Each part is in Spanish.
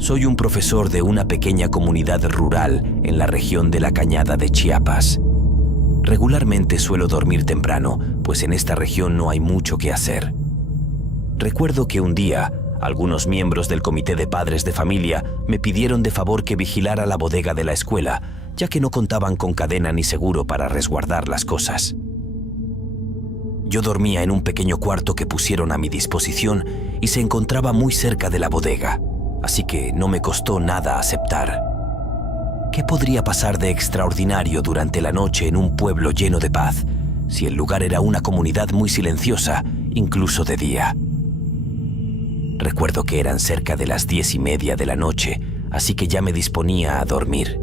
Soy un profesor de una pequeña comunidad rural en la región de la Cañada de Chiapas. Regularmente suelo dormir temprano, pues en esta región no hay mucho que hacer. Recuerdo que un día, algunos miembros del comité de padres de familia me pidieron de favor que vigilara la bodega de la escuela, ya que no contaban con cadena ni seguro para resguardar las cosas. Yo dormía en un pequeño cuarto que pusieron a mi disposición y se encontraba muy cerca de la bodega, así que no me costó nada aceptar. ¿Qué podría pasar de extraordinario durante la noche en un pueblo lleno de paz, si el lugar era una comunidad muy silenciosa, incluso de día? Recuerdo que eran cerca de las 10:30 de la noche, así que ya me disponía a dormir.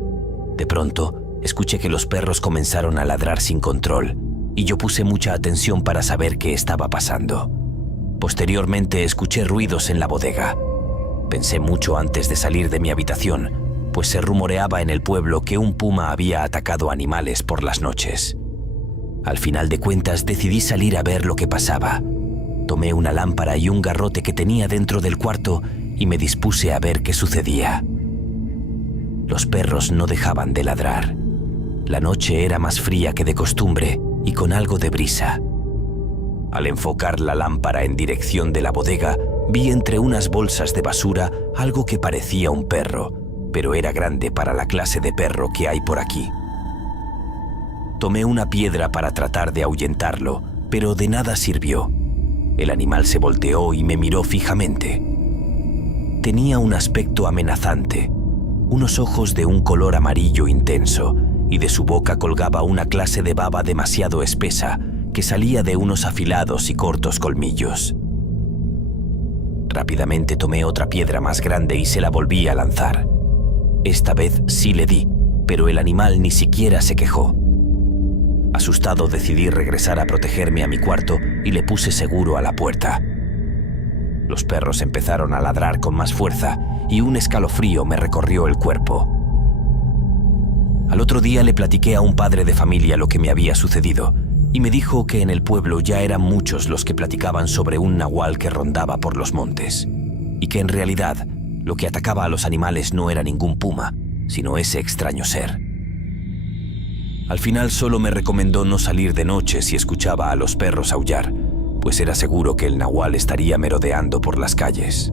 De pronto, escuché que los perros comenzaron a ladrar sin control, y yo puse mucha atención para saber qué estaba pasando. Posteriormente escuché ruidos en la bodega. Pensé mucho antes de salir de mi habitación, pues se rumoreaba en el pueblo que un puma había atacado animales por las noches. Al final de cuentas decidí salir a ver lo que pasaba. Tomé una lámpara y un garrote que tenía dentro del cuarto y me dispuse a ver qué sucedía. Los perros no dejaban de ladrar. La noche era más fría que de costumbre y con algo de brisa. Al enfocar la lámpara en dirección de la bodega, vi entre unas bolsas de basura algo que parecía un perro, pero era grande para la clase de perro que hay por aquí. Tomé una piedra para tratar de ahuyentarlo, pero de nada sirvió. El animal se volteó y me miró fijamente. Tenía un aspecto amenazante, unos ojos de un color amarillo intenso, y de su boca colgaba una clase de baba demasiado espesa que salía de unos afilados y cortos colmillos. Rápidamente tomé otra piedra más grande y se la volví a lanzar. Esta vez sí le di, pero el animal ni siquiera se quejó. Asustado decidí regresar a protegerme a mi cuarto y le puse seguro a la puerta. Los perros empezaron a ladrar con más fuerza y un escalofrío me recorrió el cuerpo. Al otro día le platiqué a un padre de familia lo que me había sucedido y me dijo que en el pueblo ya eran muchos los que platicaban sobre un nahual que rondaba por los montes y que en realidad lo que atacaba a los animales no era ningún puma, sino ese extraño ser. Al final solo me recomendó no salir de noche si escuchaba a los perros aullar, pues era seguro que el nahual estaría merodeando por las calles.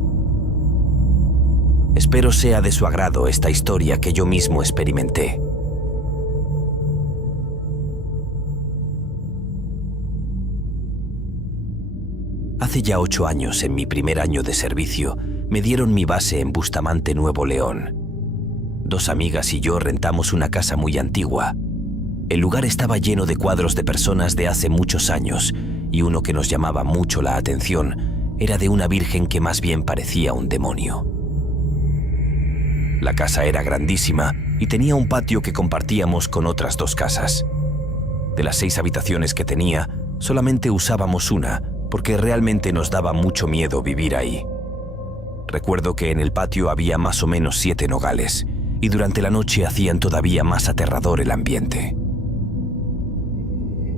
Espero sea de su agrado esta historia que yo mismo experimenté. Hace ya 8 años, en mi primer año de servicio, me dieron mi base en Bustamante, Nuevo León. 2 amigas y yo rentamos una casa muy antigua. El lugar estaba lleno de cuadros de personas de hace muchos años, y uno que nos llamaba mucho la atención era de una virgen que más bien parecía un demonio. La casa era grandísima y tenía un patio que compartíamos con otras 2 casas. De las 6 habitaciones que tenía, solamente usábamos una, porque realmente nos daba mucho miedo vivir ahí. Recuerdo que en el patio había más o menos 7 nogales, y durante la noche hacían todavía más aterrador el ambiente.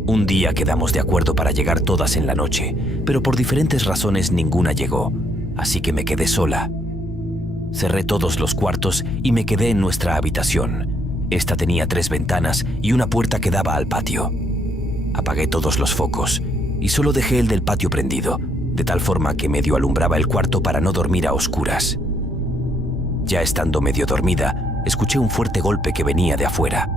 Un día quedamos de acuerdo para llegar todas en la noche, pero por diferentes razones ninguna llegó, así que me quedé sola. Cerré todos los cuartos y me quedé en nuestra habitación. Esta tenía 3 ventanas y una puerta que daba al patio. Apagué todos los focos y solo dejé el del patio prendido, de tal forma que medio alumbraba el cuarto para no dormir a oscuras. Ya estando medio dormida, escuché un fuerte golpe que venía de afuera.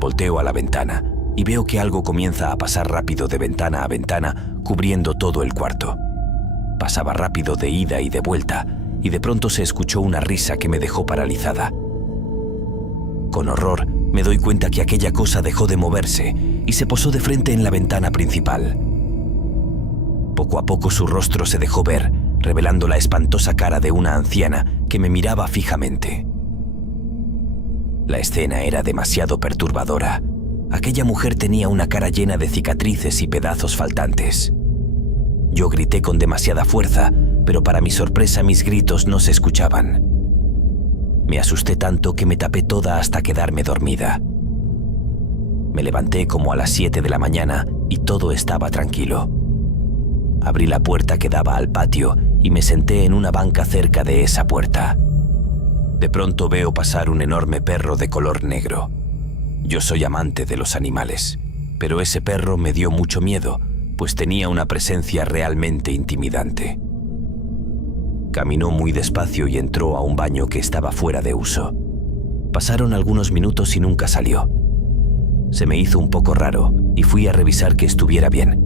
Volteo a la ventana y veo que algo comienza a pasar rápido de ventana a ventana, cubriendo todo el cuarto. Pasaba rápido de ida y de vuelta, y de pronto se escuchó una risa que me dejó paralizada. Con horror, me doy cuenta que aquella cosa dejó de moverse y se posó de frente en la ventana principal. Poco a poco su rostro se dejó ver, revelando la espantosa cara de una anciana que me miraba fijamente. La escena era demasiado perturbadora. Aquella mujer tenía una cara llena de cicatrices y pedazos faltantes. Yo grité con demasiada fuerza, pero para mi sorpresa mis gritos no se escuchaban. Me asusté tanto que me tapé toda hasta quedarme dormida. Me levanté como a las 7 de la mañana y todo estaba tranquilo. Abrí la puerta que daba al patio y me senté en una banca cerca de esa puerta. De pronto veo pasar un enorme perro de color negro. Yo soy amante de los animales, pero ese perro me dio mucho miedo, pues tenía una presencia realmente intimidante. Caminó muy despacio y entró a un baño que estaba fuera de uso. Pasaron algunos minutos y nunca salió. Se me hizo un poco raro y fui a revisar que estuviera bien.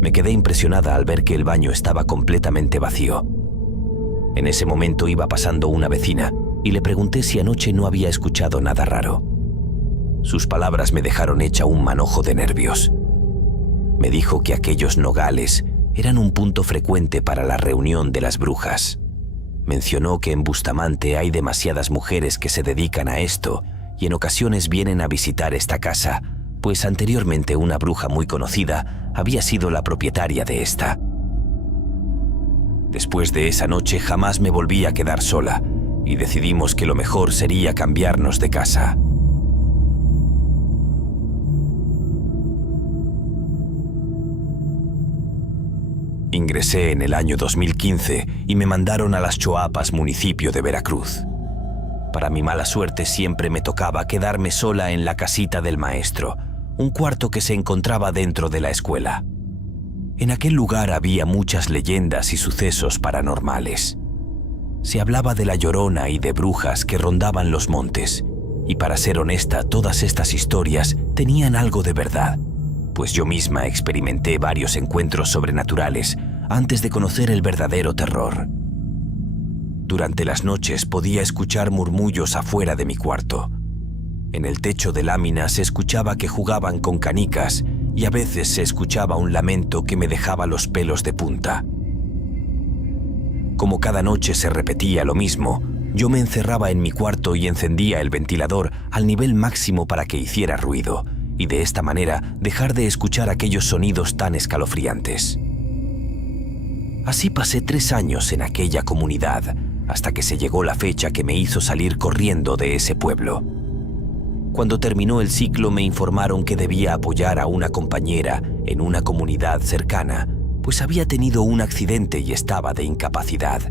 Me quedé impresionada al ver que el baño estaba completamente vacío. En ese momento iba pasando una vecina y le pregunté si anoche no había escuchado nada raro. Sus palabras me dejaron hecha un manojo de nervios. Me dijo que aquellos nogales eran un punto frecuente para la reunión de las brujas. Mencionó que en Bustamante hay demasiadas mujeres que se dedican a esto y en ocasiones vienen a visitar esta casa, pues anteriormente una bruja muy conocida había sido la propietaria de esta. Después de esa noche jamás me volví a quedar sola y decidimos que lo mejor sería cambiarnos de casa. Ingresé en el año 2015 y me mandaron a Las Choapas, municipio de Veracruz. Para mi mala suerte siempre me tocaba quedarme sola en la casita del maestro, un cuarto que se encontraba dentro de la escuela. En aquel lugar había muchas leyendas y sucesos paranormales. Se hablaba de la Llorona y de brujas que rondaban los montes, y para ser honesta, todas estas historias tenían algo de verdad, pues yo misma experimenté varios encuentros sobrenaturales antes de conocer el verdadero terror. Durante las noches podía escuchar murmullos afuera de mi cuarto. En el techo de lámina se escuchaba que jugaban con canicas y a veces se escuchaba un lamento que me dejaba los pelos de punta. Como cada noche se repetía lo mismo, yo me encerraba en mi cuarto y encendía el ventilador al nivel máximo para que hiciera ruido, y de esta manera dejar de escuchar aquellos sonidos tan escalofriantes. Así pasé 3 años en aquella comunidad, hasta que se llegó la fecha que me hizo salir corriendo de ese pueblo. Cuando terminó el ciclo me informaron que debía apoyar a una compañera en una comunidad cercana, pues había tenido un accidente y estaba de incapacidad.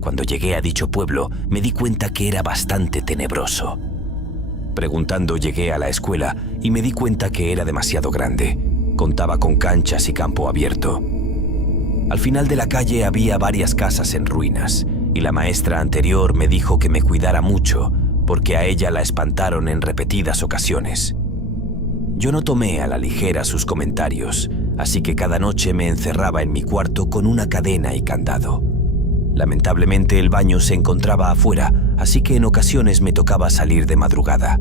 Cuando llegué a dicho pueblo me di cuenta que era bastante tenebroso. Preguntando llegué a la escuela y me di cuenta que era demasiado grande. Contaba con canchas y campo abierto. Al final de la calle había varias casas en ruinas y la maestra anterior me dijo que me cuidara mucho porque a ella la espantaron en repetidas ocasiones. Yo no tomé a la ligera sus comentarios, así que cada noche me encerraba en mi cuarto con una cadena y candado. Lamentablemente el baño se encontraba afuera, así que en ocasiones me tocaba salir de madrugada.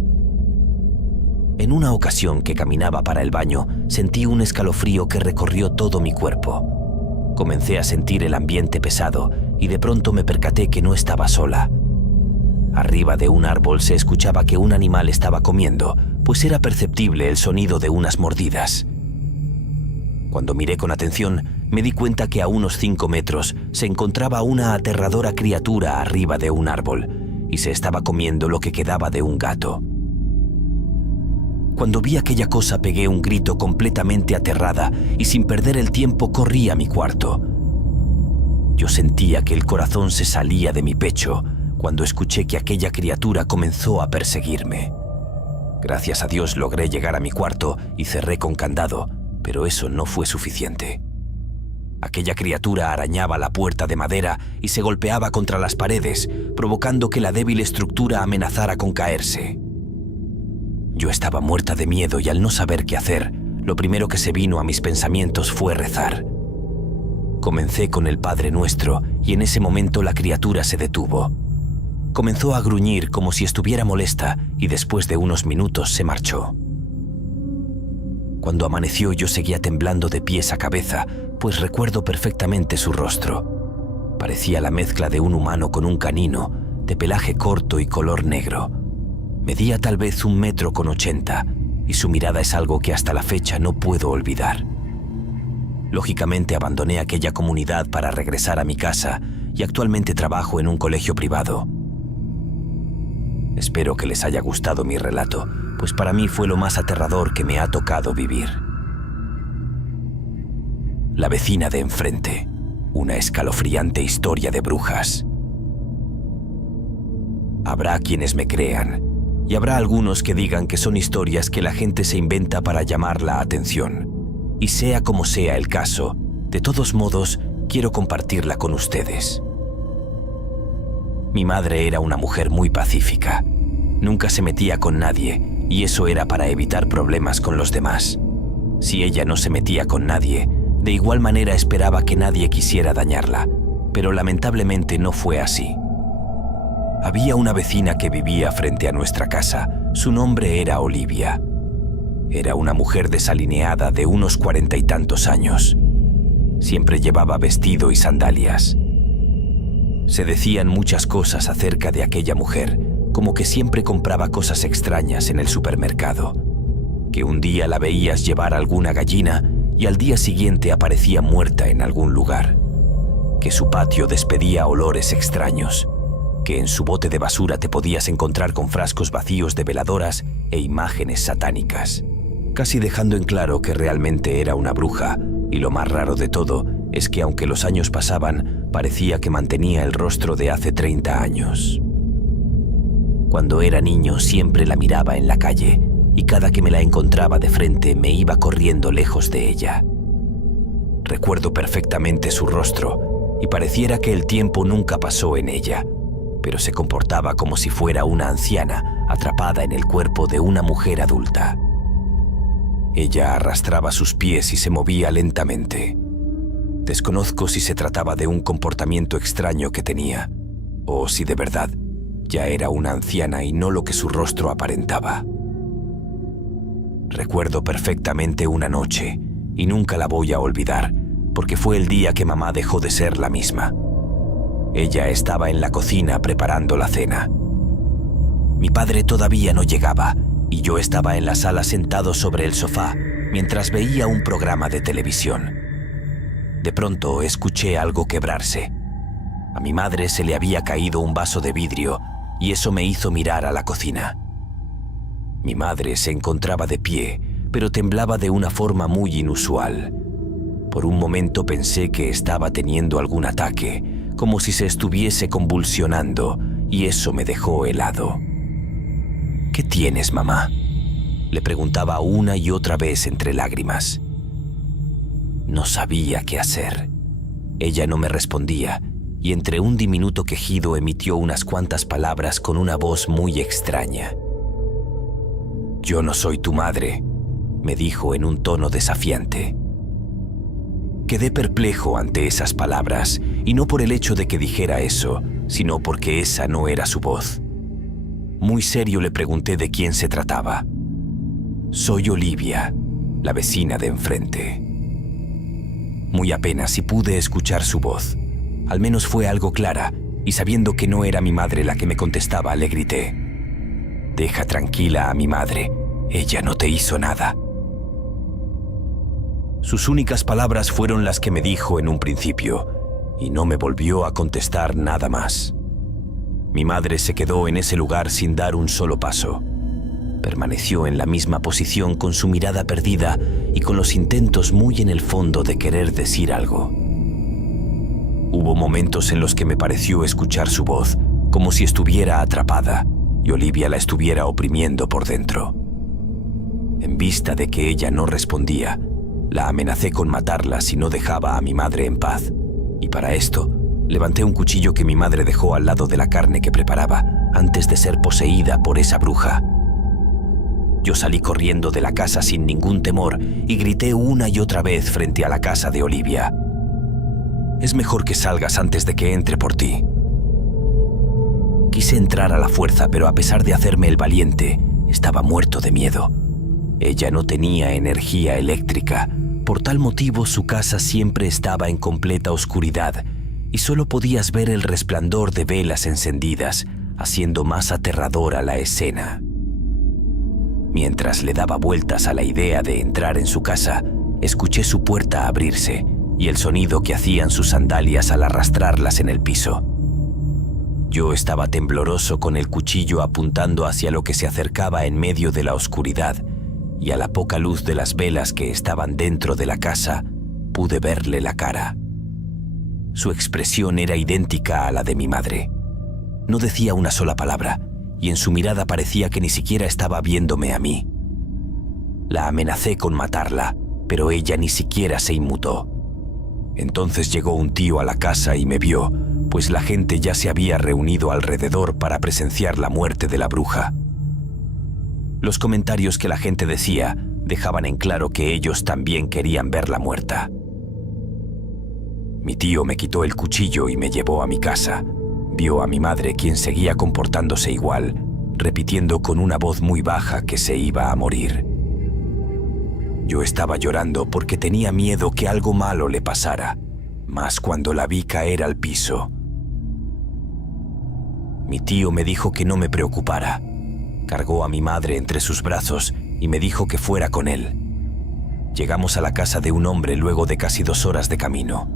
En una ocasión que caminaba para el baño, sentí un escalofrío que recorrió todo mi cuerpo. Comencé a sentir el ambiente pesado y de pronto me percaté que no estaba sola. Arriba de un árbol se escuchaba que un animal estaba comiendo, pues era perceptible el sonido de unas mordidas. Cuando miré con atención, me di cuenta que a unos 5 metros se encontraba una aterradora criatura arriba de un árbol y se estaba comiendo lo que quedaba de un gato. Cuando vi aquella cosa pegué un grito completamente aterrada y sin perder el tiempo corrí a mi cuarto. Yo sentía que el corazón se salía de mi pecho cuando escuché que aquella criatura comenzó a perseguirme. Gracias a Dios logré llegar a mi cuarto y cerré con candado, pero eso no fue suficiente. Aquella criatura arañaba la puerta de madera y se golpeaba contra las paredes, provocando que la débil estructura amenazara con caerse. Yo estaba muerta de miedo y al no saber qué hacer, lo primero que se vino a mis pensamientos fue rezar. Comencé con el Padre Nuestro y en ese momento la criatura se detuvo. Comenzó a gruñir como si estuviera molesta y después de unos minutos se marchó. Cuando amaneció yo seguía temblando de pies a cabeza, pues recuerdo perfectamente su rostro. Parecía la mezcla de un humano con un canino, de pelaje corto y color negro. Medía tal vez 1,80 m y su mirada es algo que hasta la fecha no puedo olvidar. Lógicamente abandoné aquella comunidad para regresar a mi casa y actualmente trabajo en un colegio privado. Espero que les haya gustado mi relato, pues para mí fue lo más aterrador que me ha tocado vivir. La vecina de enfrente, una escalofriante historia de brujas. Habrá quienes me crean, y habrá algunos que digan que son historias que la gente se inventa para llamar la atención. Y sea como sea el caso, de todos modos, quiero compartirla con ustedes. Mi madre era una mujer muy pacífica. Nunca se metía con nadie, y eso era para evitar problemas con los demás. Si ella no se metía con nadie, de igual manera esperaba que nadie quisiera dañarla, pero lamentablemente no fue así. Había una vecina que vivía frente a nuestra casa. Su nombre era Olivia. Era una mujer desalineada de unos 40 y tantos años. Siempre llevaba vestido y sandalias. Se decían muchas cosas acerca de aquella mujer, como que siempre compraba cosas extrañas en el supermercado, que un día la veías llevar alguna gallina y al día siguiente aparecía muerta en algún lugar, que su patio despedía olores extraños, que en su bote de basura te podías encontrar con frascos vacíos de veladoras e imágenes satánicas, casi dejando en claro que realmente era una bruja, y lo más raro de todo es que aunque los años pasaban, parecía que mantenía el rostro de hace 30 años. Cuando era niño siempre la miraba en la calle, y cada que me la encontraba de frente me iba corriendo lejos de ella. Recuerdo perfectamente su rostro, y pareciera que el tiempo nunca pasó en ella, pero se comportaba como si fuera una anciana atrapada en el cuerpo de una mujer adulta. Ella arrastraba sus pies y se movía lentamente. Desconozco si se trataba de un comportamiento extraño que tenía, o si de verdad ya era una anciana y no lo que su rostro aparentaba. Recuerdo perfectamente una noche, y nunca la voy a olvidar, porque fue el día que mamá dejó de ser la misma. Ella estaba en la cocina preparando la cena. Mi padre todavía no llegaba, y yo estaba en la sala sentado sobre el sofá, mientras veía un programa de televisión. De pronto escuché algo quebrarse. A mi madre se le había caído un vaso de vidrio, y eso me hizo mirar a la cocina. Mi madre se encontraba de pie, pero temblaba de una forma muy inusual. Por un momento pensé que estaba teniendo algún ataque, como si se estuviese convulsionando, y eso me dejó helado. ¿Qué tienes, mamá?, le preguntaba una y otra vez entre lágrimas. No sabía qué hacer. Ella no me respondía, y entre un diminuto quejido emitió unas cuantas palabras con una voz muy extraña. «Yo no soy tu madre», me dijo en un tono desafiante. Quedé perplejo ante esas palabras, y no por el hecho de que dijera eso, sino porque esa no era su voz. Muy serio le pregunté de quién se trataba. «Soy Olivia, la vecina de enfrente». Muy apenas si pude escuchar su voz. Al menos fue algo clara, y sabiendo que no era mi madre la que me contestaba, le grité: «Deja tranquila a mi madre, ella no te hizo nada». Sus únicas palabras fueron las que me dijo en un principio, y no me volvió a contestar nada más. Mi madre se quedó en ese lugar sin dar un solo paso. Permaneció en la misma posición con su mirada perdida y con los intentos muy en el fondo de querer decir algo. Hubo momentos en los que me pareció escuchar su voz, como si estuviera atrapada, y Olivia la estuviera oprimiendo por dentro. En vista de que ella no respondía, la amenacé con matarla si no dejaba a mi madre en paz, y para esto levanté un cuchillo que mi madre dejó al lado de la carne que preparaba antes de ser poseída por esa bruja. Yo salí corriendo de la casa sin ningún temor y grité una y otra vez frente a la casa de Olivia: «Es mejor que salgas antes de que entre por ti». Quise entrar a la fuerza, pero a pesar de hacerme el valiente, estaba muerto de miedo. Ella no tenía energía eléctrica, por tal motivo su casa siempre estaba en completa oscuridad y solo podías ver el resplandor de velas encendidas, haciendo más aterradora la escena. Mientras le daba vueltas a la idea de entrar en su casa, escuché su puerta abrirse y el sonido que hacían sus sandalias al arrastrarlas en el piso. Yo estaba tembloroso con el cuchillo apuntando hacia lo que se acercaba en medio de la oscuridad, y a la poca luz de las velas que estaban dentro de la casa, pude verle la cara. Su expresión era idéntica a la de mi madre. No decía una sola palabra, y en su mirada parecía que ni siquiera estaba viéndome a mí. La amenacé con matarla, pero ella ni siquiera se inmutó. Entonces llegó un tío a la casa y me vio, pues la gente ya se había reunido alrededor para presenciar la muerte de la bruja. Los comentarios que la gente decía dejaban en claro que ellos también querían verla muerta. Mi tío me quitó el cuchillo y me llevó a mi casa. Vio a mi madre, quien seguía comportándose igual, repitiendo con una voz muy baja que se iba a morir. Yo estaba llorando porque tenía miedo que algo malo le pasara, más cuando la vi caer al piso. Mi tío me dijo que no me preocupara. Cargó a mi madre entre sus brazos y me dijo que fuera con él. Llegamos a la casa de un hombre luego de casi 2 horas de camino.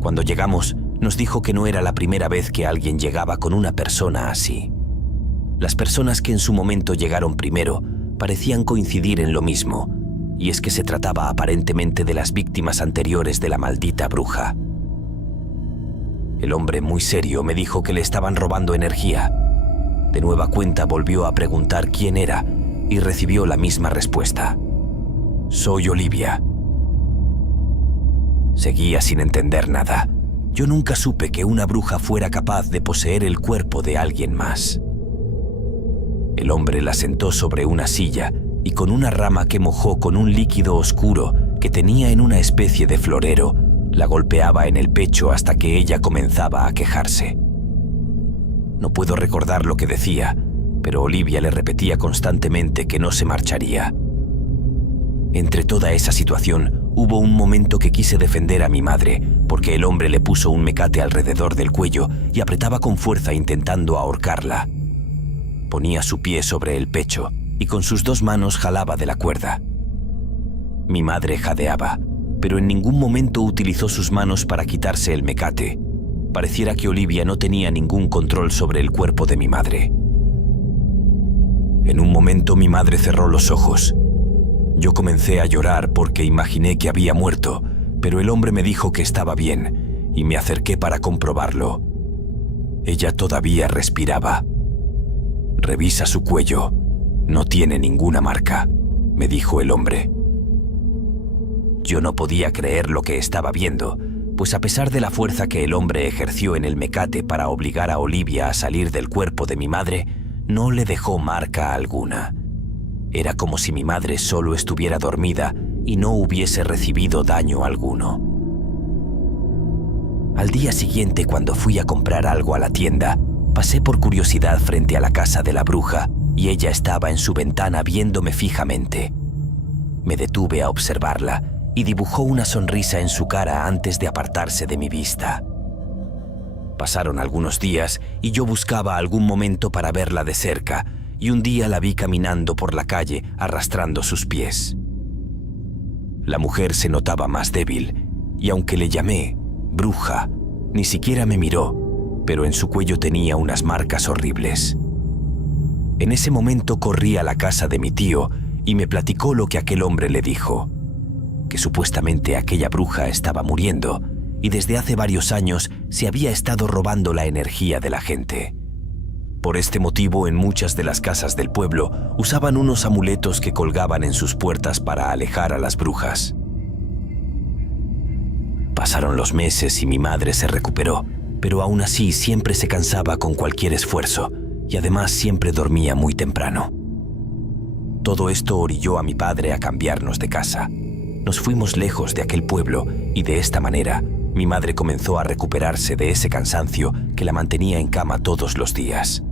Cuando llegamos, nos dijo que no era la primera vez que alguien llegaba con una persona así. Las personas que en su momento llegaron primero parecían coincidir en lo mismo, y es que se trataba aparentemente de las víctimas anteriores de la maldita bruja. El hombre, muy serio, me dijo que le estaban robando energía. De nueva cuenta volvió a preguntar quién era y recibió la misma respuesta. Soy Olivia. Seguía sin entender nada. Yo nunca supe que una bruja fuera capaz de poseer el cuerpo de alguien más. El hombre la sentó sobre una silla y con una rama que mojó con un líquido oscuro que tenía en una especie de florero, la golpeaba en el pecho hasta que ella comenzaba a quejarse. No puedo recordar lo que decía, pero Olivia le repetía constantemente que no se marcharía. Entre toda esa situación, hubo un momento que quise defender a mi madre, porque el hombre le puso un mecate alrededor del cuello y apretaba con fuerza intentando ahorcarla. Ponía su pie sobre el pecho y con sus 2 manos jalaba de la cuerda. Mi madre jadeaba, pero en ningún momento utilizó sus manos para quitarse el mecate. Pareciera que Olivia no tenía ningún control sobre el cuerpo de mi madre. En un momento mi madre cerró los ojos. Yo comencé a llorar porque imaginé que había muerto, pero el hombre me dijo que estaba bien y me acerqué para comprobarlo. Ella todavía respiraba. Revisa su cuello. No tiene ninguna marca, me dijo el hombre. Yo no podía creer lo que estaba viendo, pues a pesar de la fuerza que el hombre ejerció en el mecate para obligar a Olivia a salir del cuerpo de mi madre, no le dejó marca alguna. Era como si mi madre solo estuviera dormida y no hubiese recibido daño alguno. Al día siguiente, cuando fui a comprar algo a la tienda, pasé por curiosidad frente a la casa de la bruja y ella estaba en su ventana viéndome fijamente. Me detuve a observarla y dibujó una sonrisa en su cara antes de apartarse de mi vista. Pasaron algunos días y yo buscaba algún momento para verla de cerca, y un día la vi caminando por la calle arrastrando sus pies. La mujer se notaba más débil, y aunque le llamé bruja, ni siquiera me miró, pero en su cuello tenía unas marcas horribles. En ese momento corrí a la casa de mi tío y me platicó lo que aquel hombre le dijo, que supuestamente aquella bruja estaba muriendo y desde hace varios años se había estado robando la energía de la gente. Por este motivo, en muchas de las casas del pueblo usaban unos amuletos que colgaban en sus puertas para alejar a las brujas. Pasaron los meses y mi madre se recuperó, pero aún así siempre se cansaba con cualquier esfuerzo y además siempre dormía muy temprano. Todo esto orilló a mi padre a cambiarnos de casa. Nos fuimos lejos de aquel pueblo y de esta manera mi madre comenzó a recuperarse de ese cansancio que la mantenía en cama todos los días.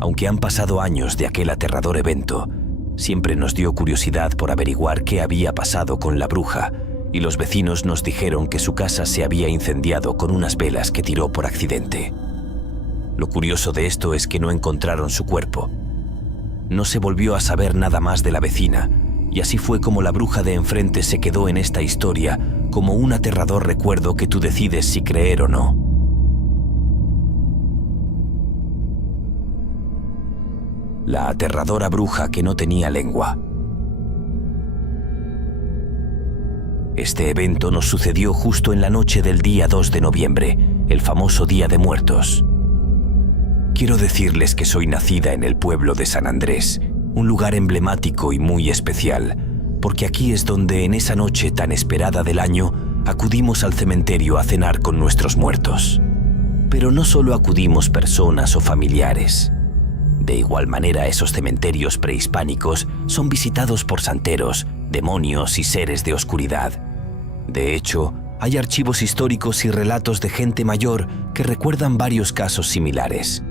Aunque han pasado años de aquel aterrador evento, siempre nos dio curiosidad por averiguar qué había pasado con la bruja, y los vecinos nos dijeron que su casa se había incendiado con unas velas que tiró por accidente. Lo curioso de esto es que no encontraron su cuerpo. No se volvió a saber nada más de la vecina, y así fue como la bruja de enfrente se quedó en esta historia como un aterrador recuerdo que tú decides si creer o no. La aterradora bruja que no tenía lengua. Este evento nos sucedió justo en la noche del día 2 de noviembre, el famoso Día de Muertos. Quiero decirles que soy nacida en el pueblo de San Andrés, un lugar emblemático y muy especial, porque aquí es donde en esa noche tan esperada del año acudimos al cementerio a cenar con nuestros muertos. Pero no solo acudimos personas o familiares. De igual manera, esos cementerios prehispánicos son visitados por santeros, demonios y seres de oscuridad. De hecho, hay archivos históricos y relatos de gente mayor que recuerdan varios casos similares.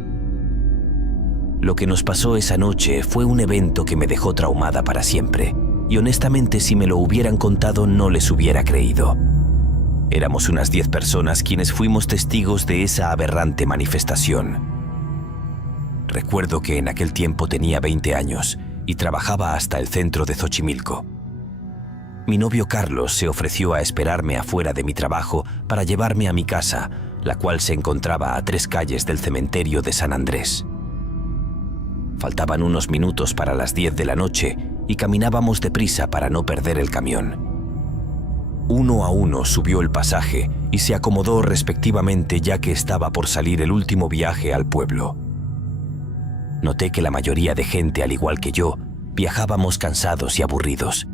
Lo que nos pasó esa noche fue un evento que me dejó traumada para siempre, y honestamente si me lo hubieran contado no les hubiera creído. Éramos unas 10 personas quienes fuimos testigos de esa aberrante manifestación. Recuerdo que en aquel tiempo tenía 20 años y trabajaba hasta el centro de Xochimilco. Mi novio Carlos se ofreció a esperarme afuera de mi trabajo para llevarme a mi casa, la cual se encontraba a 3 calles del cementerio de San Andrés. Faltaban unos minutos para las 10 de la noche y caminábamos deprisa para no perder el camión. Uno a uno subió el pasaje y se acomodó respectivamente ya que estaba por salir el último viaje al pueblo. Noté que la mayoría de gente, al igual que yo, viajábamos cansados y aburridos,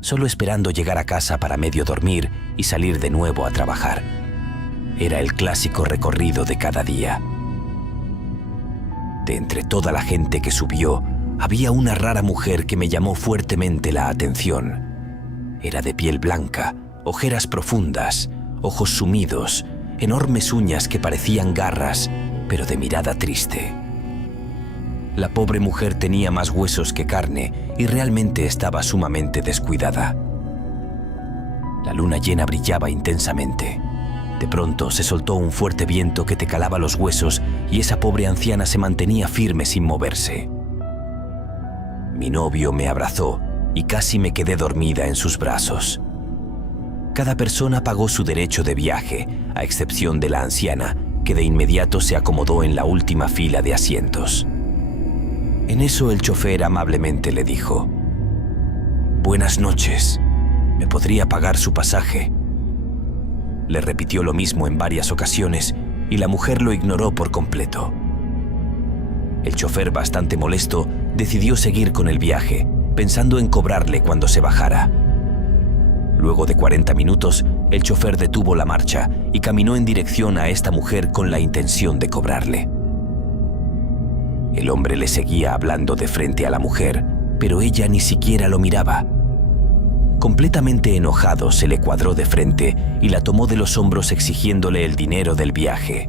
solo esperando llegar a casa para medio dormir y salir de nuevo a trabajar. Era el clásico recorrido de cada día. De entre toda la gente que subió, había una rara mujer que me llamó fuertemente la atención. Era de piel blanca, ojeras profundas, ojos sumidos, enormes uñas que parecían garras, pero de mirada triste. La pobre mujer tenía más huesos que carne y realmente estaba sumamente descuidada. La luna llena brillaba intensamente. De pronto se soltó un fuerte viento que te calaba los huesos y esa pobre anciana se mantenía firme sin moverse. Mi novio me abrazó y casi me quedé dormida en sus brazos. Cada persona pagó su derecho de viaje, a excepción de la anciana, que de inmediato se acomodó en la última fila de asientos. En eso el chofer amablemente le dijo: «Buenas noches, ¿me podría pagar su pasaje?». Le repitió lo mismo en varias ocasiones y la mujer lo ignoró por completo. El chofer, bastante molesto, decidió seguir con el viaje, pensando en cobrarle cuando se bajara. Luego de 40 minutos, el chofer detuvo la marcha y caminó en dirección a esta mujer con la intención de cobrarle. El hombre le seguía hablando de frente a la mujer, pero ella ni siquiera lo miraba. Completamente enojado, se le cuadró de frente y la tomó de los hombros exigiéndole el dinero del viaje.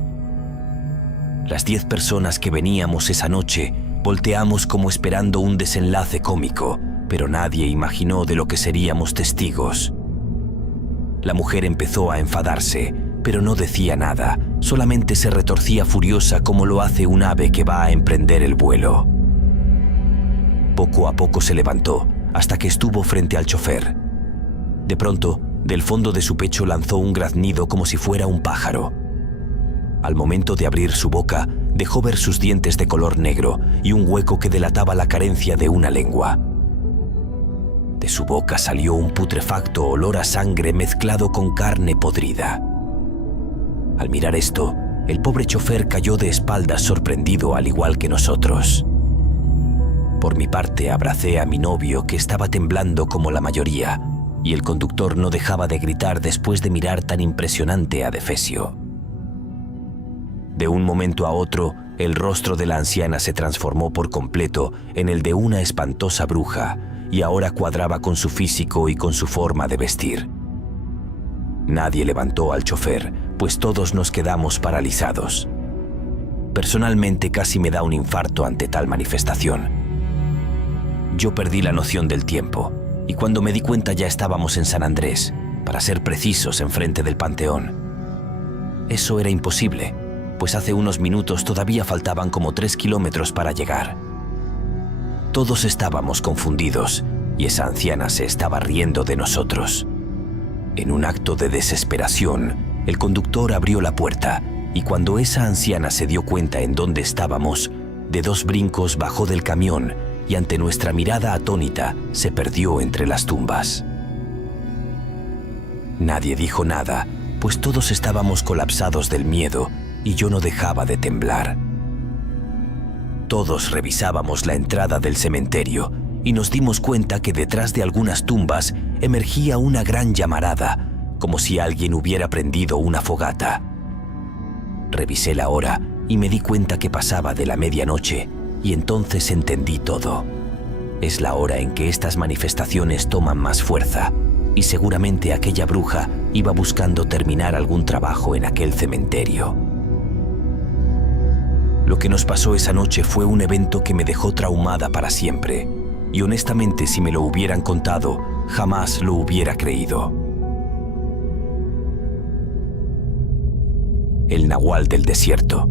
Las 10 personas que veníamos esa noche volteamos como esperando un desenlace cómico, pero nadie imaginó de lo que seríamos testigos. La mujer empezó a enfadarse, pero no decía nada, solamente se retorcía furiosa como lo hace un ave que va a emprender el vuelo. Poco a poco se levantó, hasta que estuvo frente al chofer. De pronto, del fondo de su pecho lanzó un graznido como si fuera un pájaro. Al momento de abrir su boca, dejó ver sus dientes de color negro y un hueco que delataba la carencia de una lengua. De su boca salió un putrefacto olor a sangre mezclado con carne podrida. Al mirar esto, el pobre chofer cayó de espaldas sorprendido al igual que nosotros. Por mi parte, abracé a mi novio que estaba temblando como la mayoría, y el conductor no dejaba de gritar después de mirar tan impresionante adefesio. De un momento a otro, el rostro de la anciana se transformó por completo en el de una espantosa bruja, y ahora cuadraba con su físico y con su forma de vestir. Nadie levantó al chofer, pues todos nos quedamos paralizados. Personalmente casi me da un infarto ante tal manifestación. Yo perdí la noción del tiempo, y cuando me di cuenta ya estábamos en San Andrés, para ser precisos, enfrente del Panteón. Eso era imposible, pues hace unos minutos todavía faltaban como 3 kilómetros para llegar. Todos estábamos confundidos, y esa anciana se estaba riendo de nosotros. En un acto de desesperación, el conductor abrió la puerta, y cuando esa anciana se dio cuenta en dónde estábamos, de 2 brincos bajó del camión, y ante nuestra mirada atónita se perdió entre las tumbas. Nadie dijo nada, pues todos estábamos colapsados del miedo y yo no dejaba de temblar. Todos revisábamos la entrada del cementerio y nos dimos cuenta que detrás de algunas tumbas emergía una gran llamarada, como si alguien hubiera prendido una fogata. Revisé la hora y me di cuenta que pasaba de la medianoche, y entonces entendí todo. Es la hora en que estas manifestaciones toman más fuerza, y seguramente aquella bruja iba buscando terminar algún trabajo en aquel cementerio. Lo que nos pasó esa noche fue un evento que me dejó traumada para siempre, y honestamente si me lo hubieran contado, jamás lo hubiera creído. El Nahual del desierto.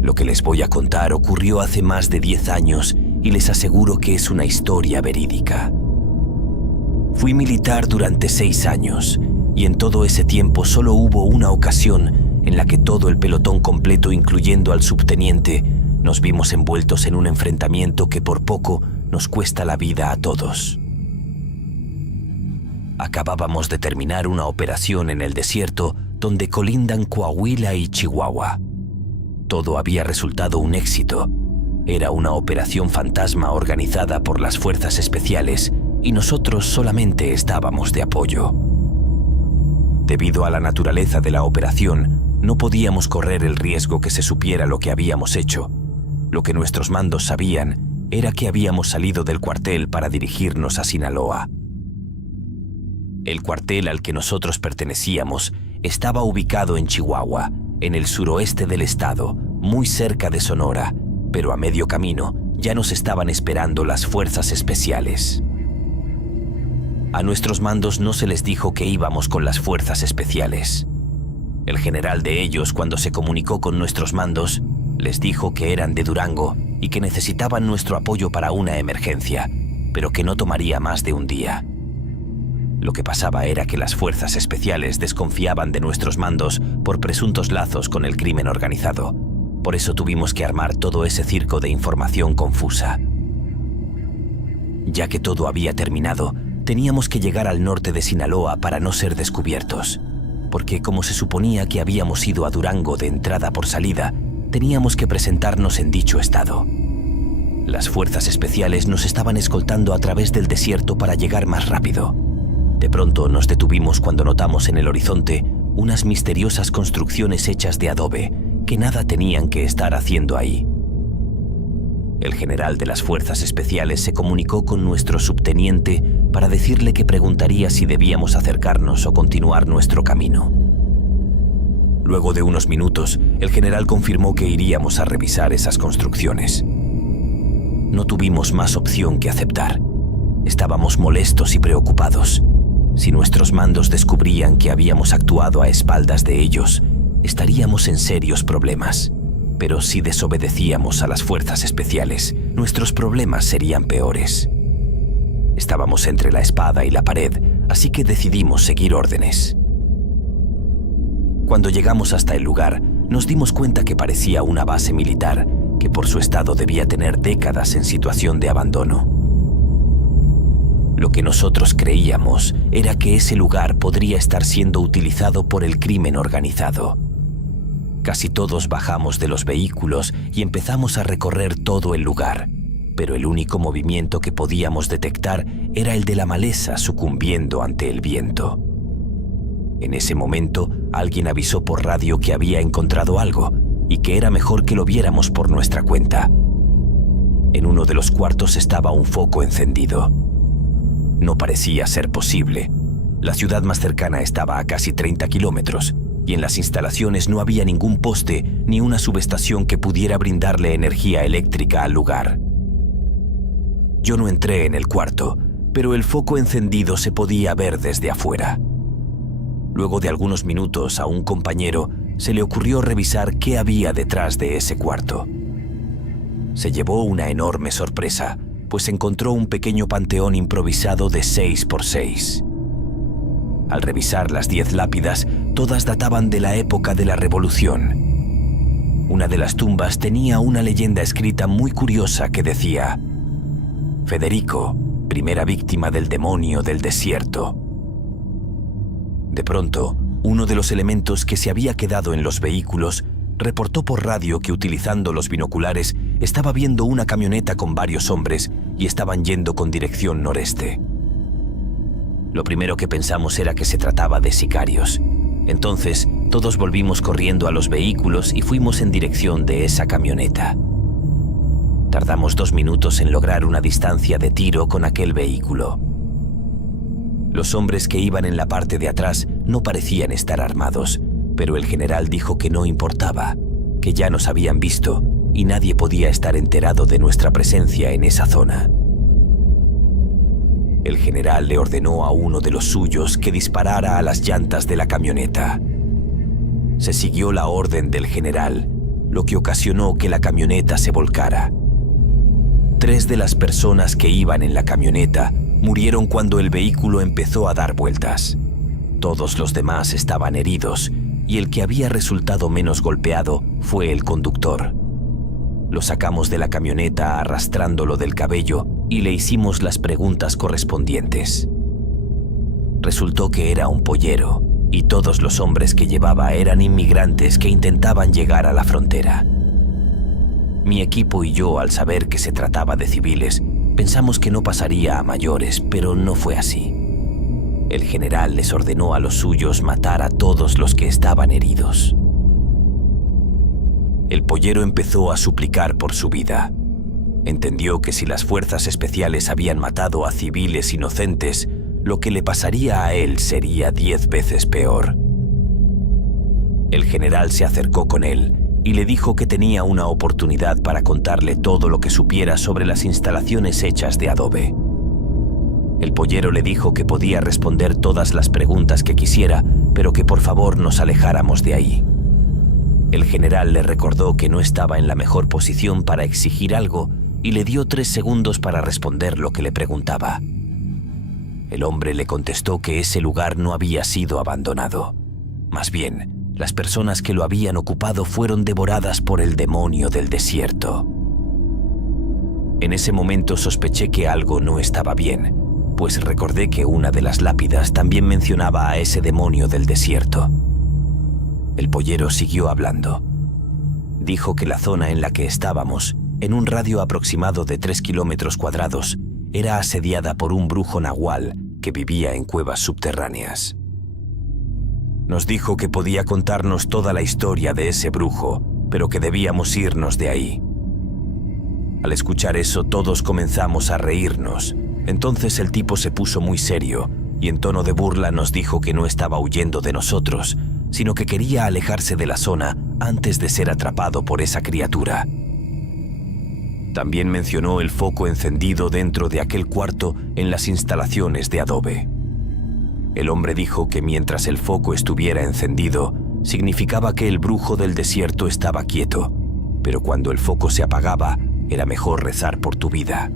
Lo que les voy a contar ocurrió hace más de 10 años y les aseguro que es una historia verídica. Fui militar durante 6 años y en todo ese tiempo solo hubo una ocasión en la que todo el pelotón completo, incluyendo al subteniente, nos vimos envueltos en un enfrentamiento que por poco nos cuesta la vida a todos. Acabábamos de terminar una operación en el desierto donde colindan Coahuila y Chihuahua. Todo había resultado un éxito. Era una operación fantasma organizada por las fuerzas especiales y nosotros solamente estábamos de apoyo. Debido a la naturaleza de la operación, no podíamos correr el riesgo que se supiera lo que habíamos hecho. Lo que nuestros mandos sabían era que habíamos salido del cuartel para dirigirnos a Sinaloa. El cuartel al que nosotros pertenecíamos estaba ubicado en Chihuahua, en el suroeste del estado, muy cerca de Sonora, pero a medio camino ya nos estaban esperando las fuerzas especiales. A nuestros mandos no se les dijo que íbamos con las fuerzas especiales. El general de ellos, cuando se comunicó con nuestros mandos, les dijo que eran de Durango y que necesitaban nuestro apoyo para una emergencia, pero que no tomaría más de un día. Lo que pasaba era que las fuerzas especiales desconfiaban de nuestros mandos por presuntos lazos con el crimen organizado. Por eso tuvimos que armar todo ese circo de información confusa. Ya que todo había terminado, teníamos que llegar al norte de Sinaloa para no ser descubiertos, porque como se suponía que habíamos ido a Durango de entrada por salida, teníamos que presentarnos en dicho estado. Las fuerzas especiales nos estaban escoltando a través del desierto para llegar más rápido. De pronto nos detuvimos cuando notamos en el horizonte unas misteriosas construcciones hechas de adobe que nada tenían que estar haciendo ahí. El general de las fuerzas especiales se comunicó con nuestro subteniente para decirle que preguntaría si debíamos acercarnos o continuar nuestro camino. Luego de unos minutos, el general confirmó que iríamos a revisar esas construcciones. No tuvimos más opción que aceptar. Estábamos molestos y preocupados. Si nuestros mandos descubrían que habíamos actuado a espaldas de ellos, estaríamos en serios problemas. Pero si desobedecíamos a las fuerzas especiales, nuestros problemas serían peores. Estábamos entre la espada y la pared, así que decidimos seguir órdenes. Cuando llegamos hasta el lugar, nos dimos cuenta que parecía una base militar, que por su estado debía tener décadas en situación de abandono. Lo que nosotros creíamos era que ese lugar podría estar siendo utilizado por el crimen organizado. Casi todos bajamos de los vehículos y empezamos a recorrer todo el lugar, pero el único movimiento que podíamos detectar era el de la maleza sucumbiendo ante el viento. En ese momento, alguien avisó por radio que había encontrado algo y que era mejor que lo viéramos por nuestra cuenta. En uno de los cuartos estaba un foco encendido. No parecía ser posible. La ciudad más cercana estaba a casi 30 kilómetros y en las instalaciones no había ningún poste ni una subestación que pudiera brindarle energía eléctrica al lugar. Yo no entré en el cuarto, pero el foco encendido se podía ver desde afuera. Luego de algunos minutos a un compañero se le ocurrió revisar qué había detrás de ese cuarto. Se llevó una enorme sorpresa, pues encontró un pequeño panteón improvisado de 6 por 6. Al revisar las 10 lápidas, todas databan de la época de la Revolución. Una de las tumbas tenía una leyenda escrita muy curiosa que decía: Federico, primera víctima del demonio del desierto. De pronto, uno de los elementos que se había quedado en los vehículos reportó por radio que, utilizando los binoculares, estaba viendo una camioneta con varios hombres y estaban yendo con dirección noreste. Lo primero que pensamos era que se trataba de sicarios. Entonces, todos volvimos corriendo a los vehículos y fuimos en dirección de esa camioneta. Tardamos 2 minutos en lograr una distancia de tiro con aquel vehículo. Los hombres que iban en la parte de atrás no parecían estar armados, pero el general dijo que no importaba, que ya nos habían visto y nadie podía estar enterado de nuestra presencia en esa zona. El general le ordenó a uno de los suyos que disparara a las llantas de la camioneta. Se siguió la orden del general, lo que ocasionó que la camioneta se volcara. 3 de las personas que iban en la camioneta murieron cuando el vehículo empezó a dar vueltas. Todos los demás estaban heridos y el que había resultado menos golpeado fue el conductor. Lo sacamos de la camioneta arrastrándolo del cabello y le hicimos las preguntas correspondientes. Resultó que era un pollero y todos los hombres que llevaba eran inmigrantes que intentaban llegar a la frontera. Mi equipo y yo, al saber que se trataba de civiles, pensamos que no pasaría a mayores, pero no fue así. El general les ordenó a los suyos matar a todos los que estaban heridos. El pollero empezó a suplicar por su vida. Entendió que si las fuerzas especiales habían matado a civiles inocentes, lo que le pasaría a él sería 10 veces peor. El general se acercó con él y le dijo que tenía una oportunidad para contarle todo lo que supiera sobre las instalaciones hechas de adobe. El pollero le dijo que podía responder todas las preguntas que quisiera, pero que por favor nos alejáramos de ahí. El general le recordó que no estaba en la mejor posición para exigir algo y le dio 3 segundos para responder lo que le preguntaba. El hombre le contestó que ese lugar no había sido abandonado. Más bien, las personas que lo habían ocupado fueron devoradas por el demonio del desierto. En ese momento sospeché que algo no estaba bien, pues recordé que una de las lápidas también mencionaba a ese demonio del desierto. El pollero siguió hablando. Dijo que la zona en la que estábamos, en un radio aproximado de 3 kilómetros cuadrados, era asediada por un brujo nahual que vivía en cuevas subterráneas. Nos dijo que podía contarnos toda la historia de ese brujo, pero que debíamos irnos de ahí. Al escuchar eso, todos comenzamos a reírnos. Entonces el tipo se puso muy serio y en tono de burla nos dijo que no estaba huyendo de nosotros, sino que quería alejarse de la zona antes de ser atrapado por esa criatura. También mencionó el foco encendido dentro de aquel cuarto en las instalaciones de adobe. El hombre dijo que mientras el foco estuviera encendido, significaba que el brujo del desierto estaba quieto, pero cuando el foco se apagaba, era mejor rezar por tu vida.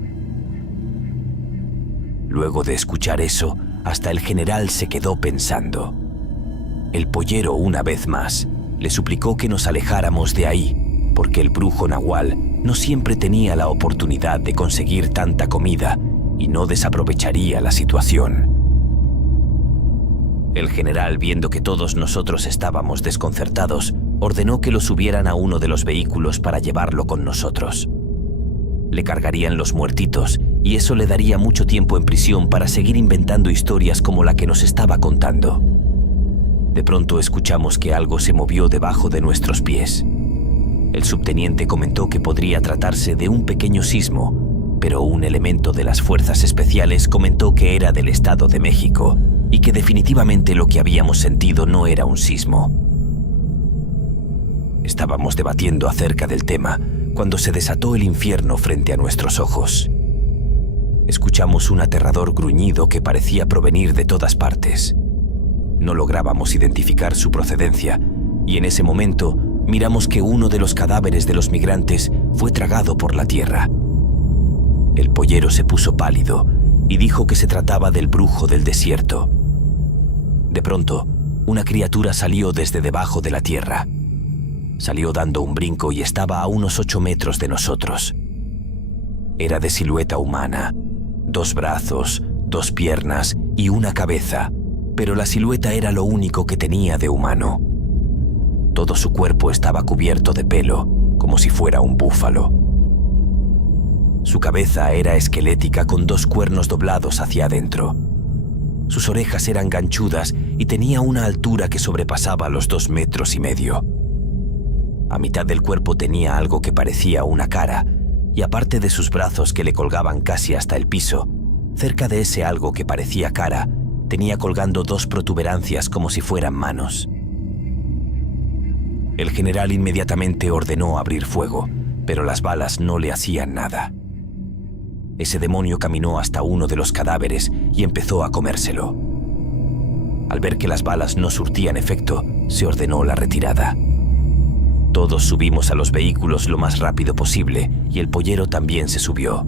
Luego de escuchar eso, hasta el general se quedó pensando. El pollero, una vez más, le suplicó que nos alejáramos de ahí, porque el brujo nahual no siempre tenía la oportunidad de conseguir tanta comida y no desaprovecharía la situación. El general, viendo que todos nosotros estábamos desconcertados, ordenó que lo subieran a uno de los vehículos para llevarlo con nosotros. Le cargarían los muertitos y eso le daría mucho tiempo en prisión para seguir inventando historias como la que nos estaba contando. De pronto escuchamos que algo se movió debajo de nuestros pies. El subteniente comentó que podría tratarse de un pequeño sismo, pero un elemento de las fuerzas especiales comentó que era del Estado de México y que definitivamente lo que habíamos sentido no era un sismo. Estábamos debatiendo acerca del tema cuando se desató el infierno frente a nuestros ojos. Escuchamos un aterrador gruñido que parecía provenir de todas partes. No lográbamos identificar su procedencia y en ese momento miramos que uno de los cadáveres de los migrantes fue tragado por la tierra. El pollero se puso pálido y dijo que se trataba del brujo del desierto. De pronto, una criatura salió desde debajo de la tierra. Salió dando un brinco y estaba a unos 8 metros de nosotros. Era de silueta humana, 2 brazos, 2 piernas y una cabeza, pero la silueta era lo único que tenía de humano. Todo su cuerpo estaba cubierto de pelo, como si fuera un búfalo. Su cabeza era esquelética con 2 cuernos doblados hacia adentro. Sus orejas eran ganchudas y tenía una altura que sobrepasaba los 2,5 metros. A mitad del cuerpo tenía algo que parecía una cara, y aparte de sus brazos que le colgaban casi hasta el piso, cerca de ese algo que parecía cara, tenía colgando 2 protuberancias como si fueran manos. El general inmediatamente ordenó abrir fuego, pero las balas no le hacían nada. Ese demonio caminó hasta uno de los cadáveres y empezó a comérselo. Al ver que las balas no surtían efecto, se ordenó la retirada. Todos subimos a los vehículos lo más rápido posible y el pollero también se subió.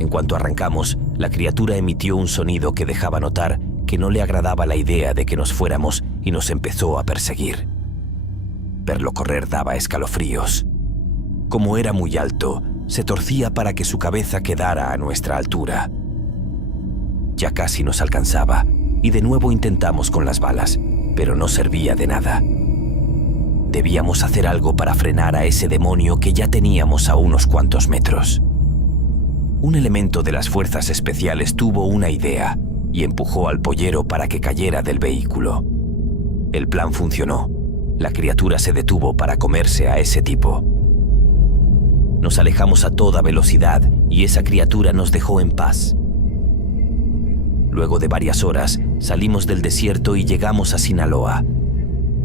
En cuanto arrancamos, la criatura emitió un sonido que dejaba notar que no le agradaba la idea de que nos fuéramos y nos empezó a perseguir. Verlo correr daba escalofríos. Como era muy alto, se torcía para que su cabeza quedara a nuestra altura. Ya casi nos alcanzaba y de nuevo intentamos con las balas, pero no servía de nada. Debíamos hacer algo para frenar a ese demonio que ya teníamos a unos cuantos metros. Un elemento de las fuerzas especiales tuvo una idea y empujó al pollero para que cayera del vehículo. El plan funcionó. La criatura se detuvo para comerse a ese tipo. Nos alejamos a toda velocidad y esa criatura nos dejó en paz. Luego de varias horas, salimos del desierto y llegamos a Sinaloa.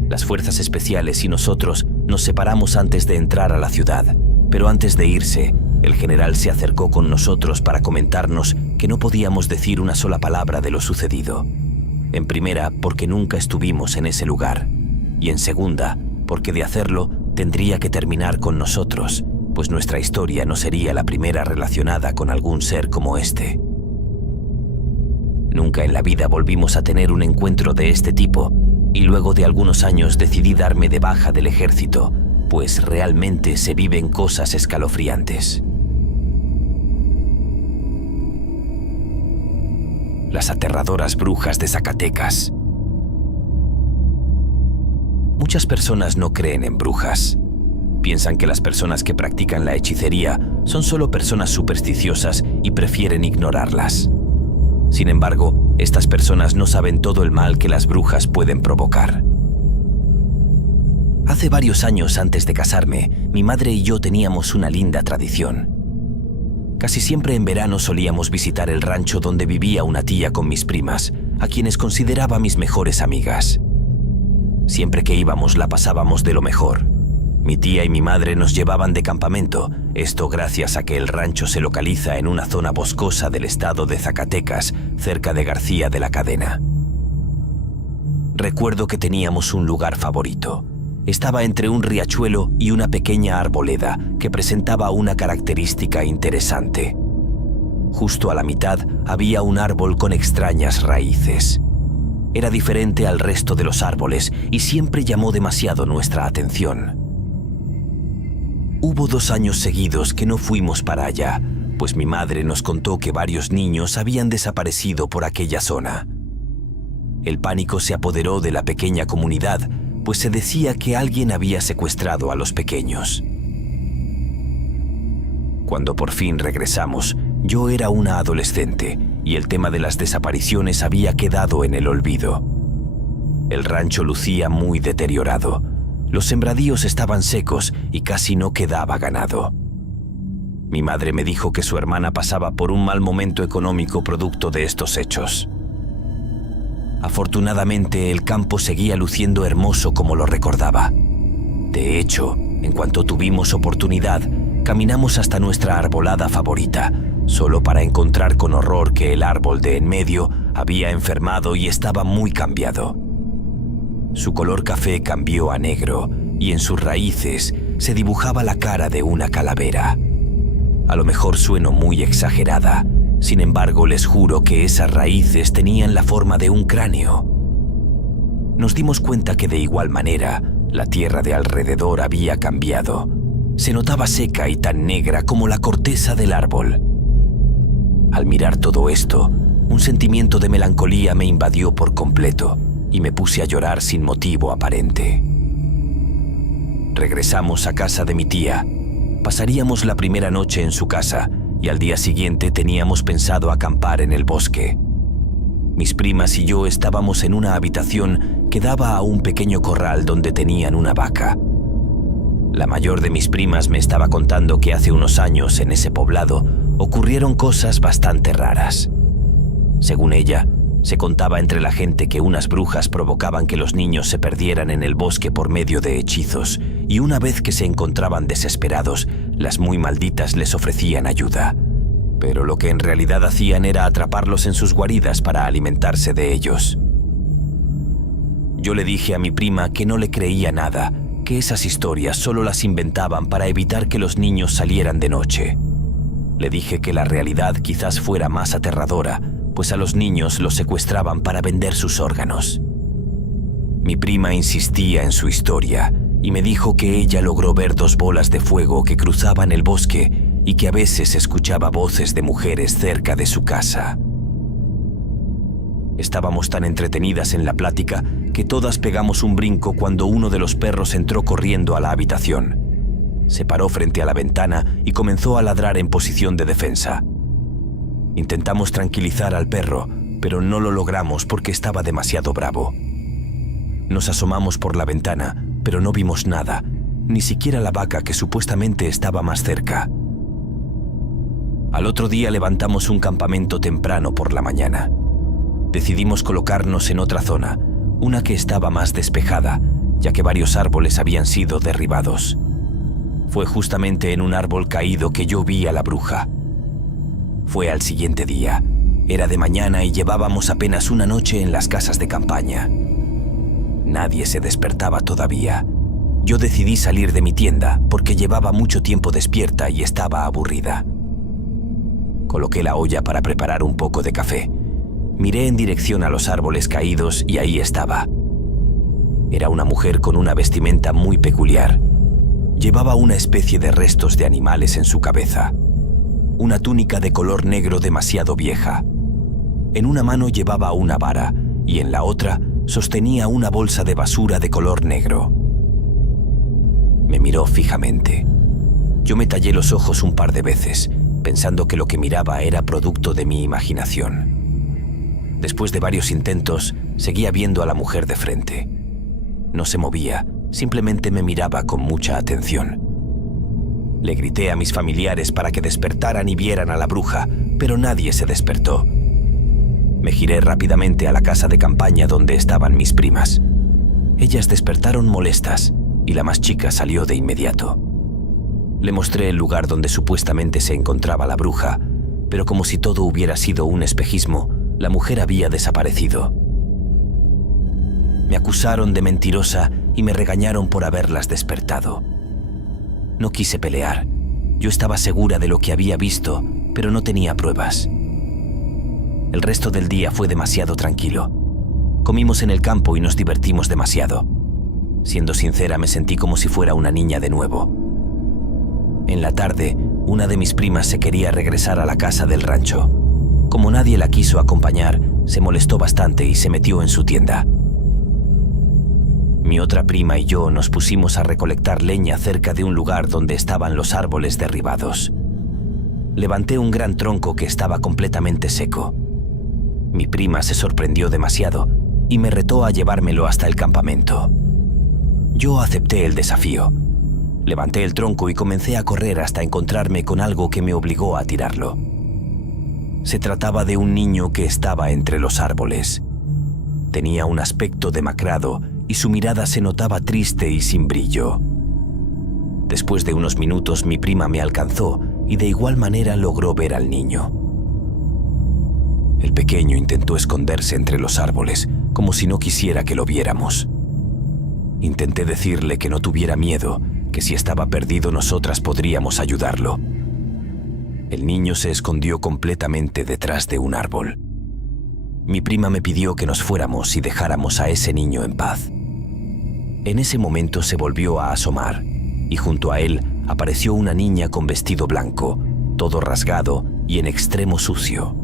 Las fuerzas especiales y nosotros nos separamos antes de entrar a la ciudad, pero antes de irse, el general se acercó con nosotros para comentarnos que no podíamos decir una sola palabra de lo sucedido. En primera, porque nunca estuvimos en ese lugar, y en segunda, porque de hacerlo tendría que terminar con nosotros, pues nuestra historia no sería la primera relacionada con algún ser como este. Nunca en la vida volvimos a tener un encuentro de este tipo, y luego de algunos años decidí darme de baja del ejército, pues realmente se viven cosas escalofriantes. Las aterradoras brujas de Zacatecas. Muchas personas no creen en brujas. Piensan que las personas que practican la hechicería son solo personas supersticiosas y prefieren ignorarlas. Sin embargo, estas personas no saben todo el mal que las brujas pueden provocar. Hace varios años antes de casarme, mi madre y yo teníamos una linda tradición. Casi siempre en verano solíamos visitar el rancho donde vivía una tía con mis primas, a quienes consideraba mis mejores amigas. Siempre que íbamos la pasábamos de lo mejor. Mi tía y mi madre nos llevaban de campamento, esto gracias a que el rancho se localiza en una zona boscosa del estado de Zacatecas, cerca de García de la Cadena. Recuerdo que teníamos un lugar favorito. Estaba entre un riachuelo y una pequeña arboleda que presentaba una característica interesante. Justo a la mitad había un árbol con extrañas raíces. Era diferente al resto de los árboles y siempre llamó demasiado nuestra atención. Hubo 2 años seguidos que no fuimos para allá, pues mi madre nos contó que varios niños habían desaparecido por aquella zona. El pánico se apoderó de la pequeña comunidad, pues se decía que alguien había secuestrado a los pequeños. Cuando por fin regresamos, yo era una adolescente y el tema de las desapariciones había quedado en el olvido. El rancho lucía muy deteriorado. Los sembradíos estaban secos y casi no quedaba ganado. Mi madre me dijo que su hermana pasaba por un mal momento económico producto de estos hechos. Afortunadamente, el campo seguía luciendo hermoso como lo recordaba. De hecho, en cuanto tuvimos oportunidad, caminamos hasta nuestra arbolada favorita, solo para encontrar con horror que el árbol de en medio había enfermado y estaba muy cambiado. Su color café cambió a negro y en sus raíces se dibujaba la cara de una calavera. A lo mejor sueno muy exagerada, sin embargo les juro que esas raíces tenían la forma de un cráneo. Nos dimos cuenta que de igual manera la tierra de alrededor había cambiado. Se notaba seca y tan negra como la corteza del árbol. Al mirar todo esto, Un sentimiento de melancolía me invadió por completo y me puse a llorar sin motivo aparente. Regresamos a casa de mi tía. Pasaríamos la primera noche en su casa y al día siguiente teníamos pensado acampar en el bosque. Mis primas y yo estábamos en una habitación que daba a un pequeño corral donde tenían una vaca. La mayor de mis primas me estaba contando que hace unos años en ese poblado ocurrieron cosas bastante raras. Según ella, se contaba entre la gente que unas brujas provocaban que los niños se perdieran en el bosque por medio de hechizos, y una vez que se encontraban desesperados, las muy malditas les ofrecían ayuda. Pero lo que en realidad hacían era atraparlos en sus guaridas para alimentarse de ellos. Yo le dije a mi prima que no le creía nada, que esas historias solo las inventaban para evitar que los niños salieran de noche. Le dije que la realidad quizás fuera más aterradora, pues a los niños los secuestraban para vender sus órganos. Mi prima insistía en su historia y me dijo que ella logró ver 2 bolas de fuego que cruzaban el bosque y que a veces escuchaba voces de mujeres cerca de su casa. Estábamos tan entretenidas en la plática que todas pegamos un brinco cuando uno de los perros entró corriendo a la habitación. Se paró frente a la ventana y comenzó a ladrar en posición de defensa. Intentamos tranquilizar al perro, pero no lo logramos porque estaba demasiado bravo. Nos asomamos por la ventana, pero no vimos nada, ni siquiera la vaca que supuestamente estaba más cerca. Al otro día levantamos un campamento temprano por la mañana. Decidimos colocarnos en otra zona, una que estaba más despejada, ya que varios árboles habían sido derribados. Fue justamente en un árbol caído que yo vi a la bruja. Fue al siguiente día. Era de mañana y llevábamos apenas una noche en las casas de campaña. Nadie se despertaba todavía. Yo decidí salir de mi tienda porque llevaba mucho tiempo despierta y estaba aburrida. Coloqué la olla para preparar un poco de café. Miré en dirección a los árboles caídos y ahí estaba. Era una mujer con una vestimenta muy peculiar. Llevaba una especie de restos de animales en su cabeza. Una túnica de color negro demasiado vieja. En una mano llevaba una vara y en la otra sostenía una bolsa de basura de color negro. Me miró fijamente. Yo me tallé los ojos un par de veces, pensando que lo que miraba era producto de mi imaginación. Después de varios intentos, seguía viendo a la mujer de frente. No se movía, simplemente me miraba con mucha atención. Le grité a mis familiares para que despertaran y vieran a la bruja, pero nadie se despertó. Me giré rápidamente a la casa de campaña donde estaban mis primas. Ellas despertaron molestas y la más chica salió de inmediato. Le mostré el lugar donde supuestamente se encontraba la bruja, pero como si todo hubiera sido un espejismo, la mujer había desaparecido. Me acusaron de mentirosa y me regañaron por haberlas despertado. No quise pelear. Yo estaba segura de lo que había visto, pero no tenía pruebas. El resto del día fue demasiado tranquilo. Comimos en el campo y nos divertimos demasiado. Siendo sincera, me sentí como si fuera una niña de nuevo. En la tarde, una de mis primas se quería regresar a la casa del rancho. Como nadie la quiso acompañar, se molestó bastante y se metió en su tienda. Mi otra prima y yo nos pusimos a recolectar leña cerca de un lugar donde estaban los árboles derribados. Levanté un gran tronco que estaba completamente seco. Mi prima se sorprendió demasiado y me retó a llevármelo hasta el campamento. Yo acepté el desafío. Levanté el tronco y comencé a correr hasta encontrarme con algo que me obligó a tirarlo. Se trataba de un niño que estaba entre los árboles. Tenía un aspecto demacrado y su mirada se notaba triste y sin brillo. Después de unos minutos mi prima me alcanzó y de igual manera logró ver al niño. El pequeño intentó esconderse entre los árboles, como si no quisiera que lo viéramos. Intenté decirle que no tuviera miedo, que si estaba perdido nosotras podríamos ayudarlo. El niño se escondió completamente detrás de un árbol. Mi prima me pidió que nos fuéramos y dejáramos a ese niño en paz. En ese momento se volvió a asomar y junto a él apareció una niña con vestido blanco, todo rasgado y en extremo sucio.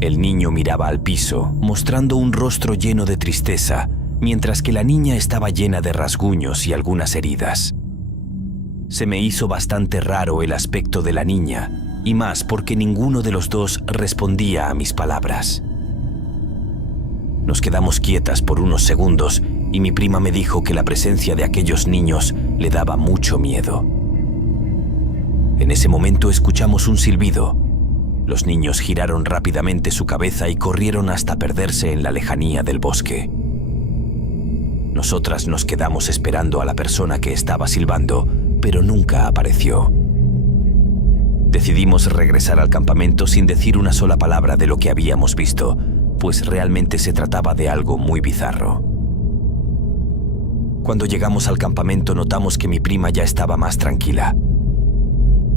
El niño miraba al piso, mostrando un rostro lleno de tristeza, mientras que la niña estaba llena de rasguños y algunas heridas. Se me hizo bastante raro el aspecto de la niña, y más porque ninguno de los dos respondía a mis palabras. Nos quedamos quietas por unos segundos y mi prima me dijo que la presencia de aquellos niños le daba mucho miedo. En ese momento escuchamos un silbido. Los niños giraron rápidamente su cabeza y corrieron hasta perderse en la lejanía del bosque. Nosotras nos quedamos esperando a la persona que estaba silbando, pero nunca apareció. Decidimos regresar al campamento sin decir una sola palabra de lo que habíamos visto, pues realmente se trataba de algo muy bizarro. Cuando llegamos al campamento notamos que mi prima ya estaba más tranquila.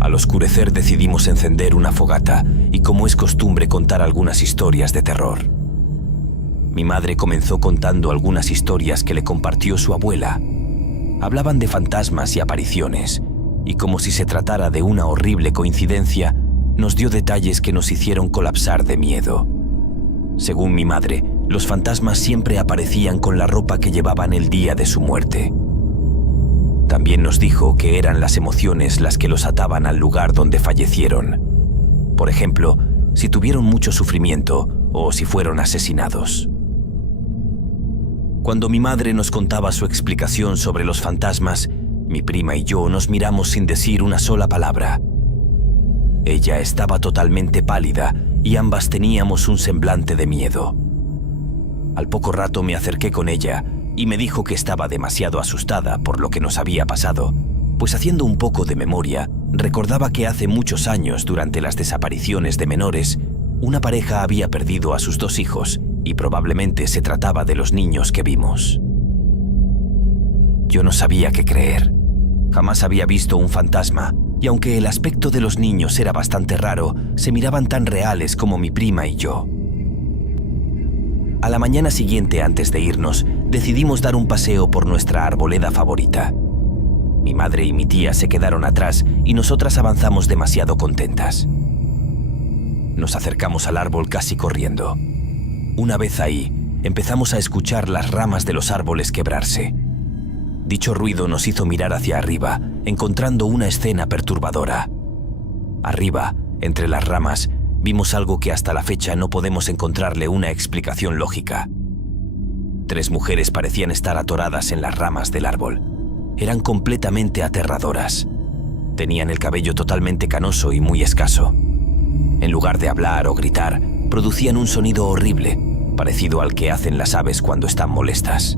Al oscurecer decidimos encender una fogata y, como es costumbre, contar algunas historias de terror. Mi madre comenzó contando algunas historias que le compartió su abuela. Hablaban de fantasmas y apariciones, y como si se tratara de una horrible coincidencia, nos dio detalles que nos hicieron colapsar de miedo. Según mi madre, los fantasmas siempre aparecían con la ropa que llevaban el día de su muerte. También nos dijo que eran las emociones las que los ataban al lugar donde fallecieron. Por ejemplo, si tuvieron mucho sufrimiento o si fueron asesinados. Cuando mi madre nos contaba su explicación sobre los fantasmas, mi prima y yo nos miramos sin decir una sola palabra. Ella estaba totalmente pálida y ambas teníamos un semblante de miedo. Al poco rato me acerqué con ella y me dijo que estaba demasiado asustada por lo que nos había pasado, pues haciendo un poco de memoria, recordaba que hace muchos años, durante las desapariciones de menores, una pareja había perdido a sus 2 hijos y probablemente se trataba de los niños que vimos. Yo no sabía qué creer. Jamás había visto un fantasma, y aunque el aspecto de los niños era bastante raro, se miraban tan reales como mi prima y yo. A la mañana siguiente, antes de irnos, decidimos dar un paseo por nuestra arboleda favorita. Mi madre y mi tía se quedaron atrás y nosotras avanzamos demasiado contentas. Nos acercamos al árbol casi corriendo. Una vez ahí, empezamos a escuchar las ramas de los árboles quebrarse. Dicho ruido nos hizo mirar hacia arriba, encontrando una escena perturbadora. Arriba, entre las ramas, vimos algo que hasta la fecha no podemos encontrarle una explicación lógica. 3 mujeres parecían estar atoradas en las ramas del árbol. Eran completamente aterradoras. Tenían el cabello totalmente canoso y muy escaso. En lugar de hablar o gritar, producían un sonido horrible, parecido al que hacen las aves cuando están molestas.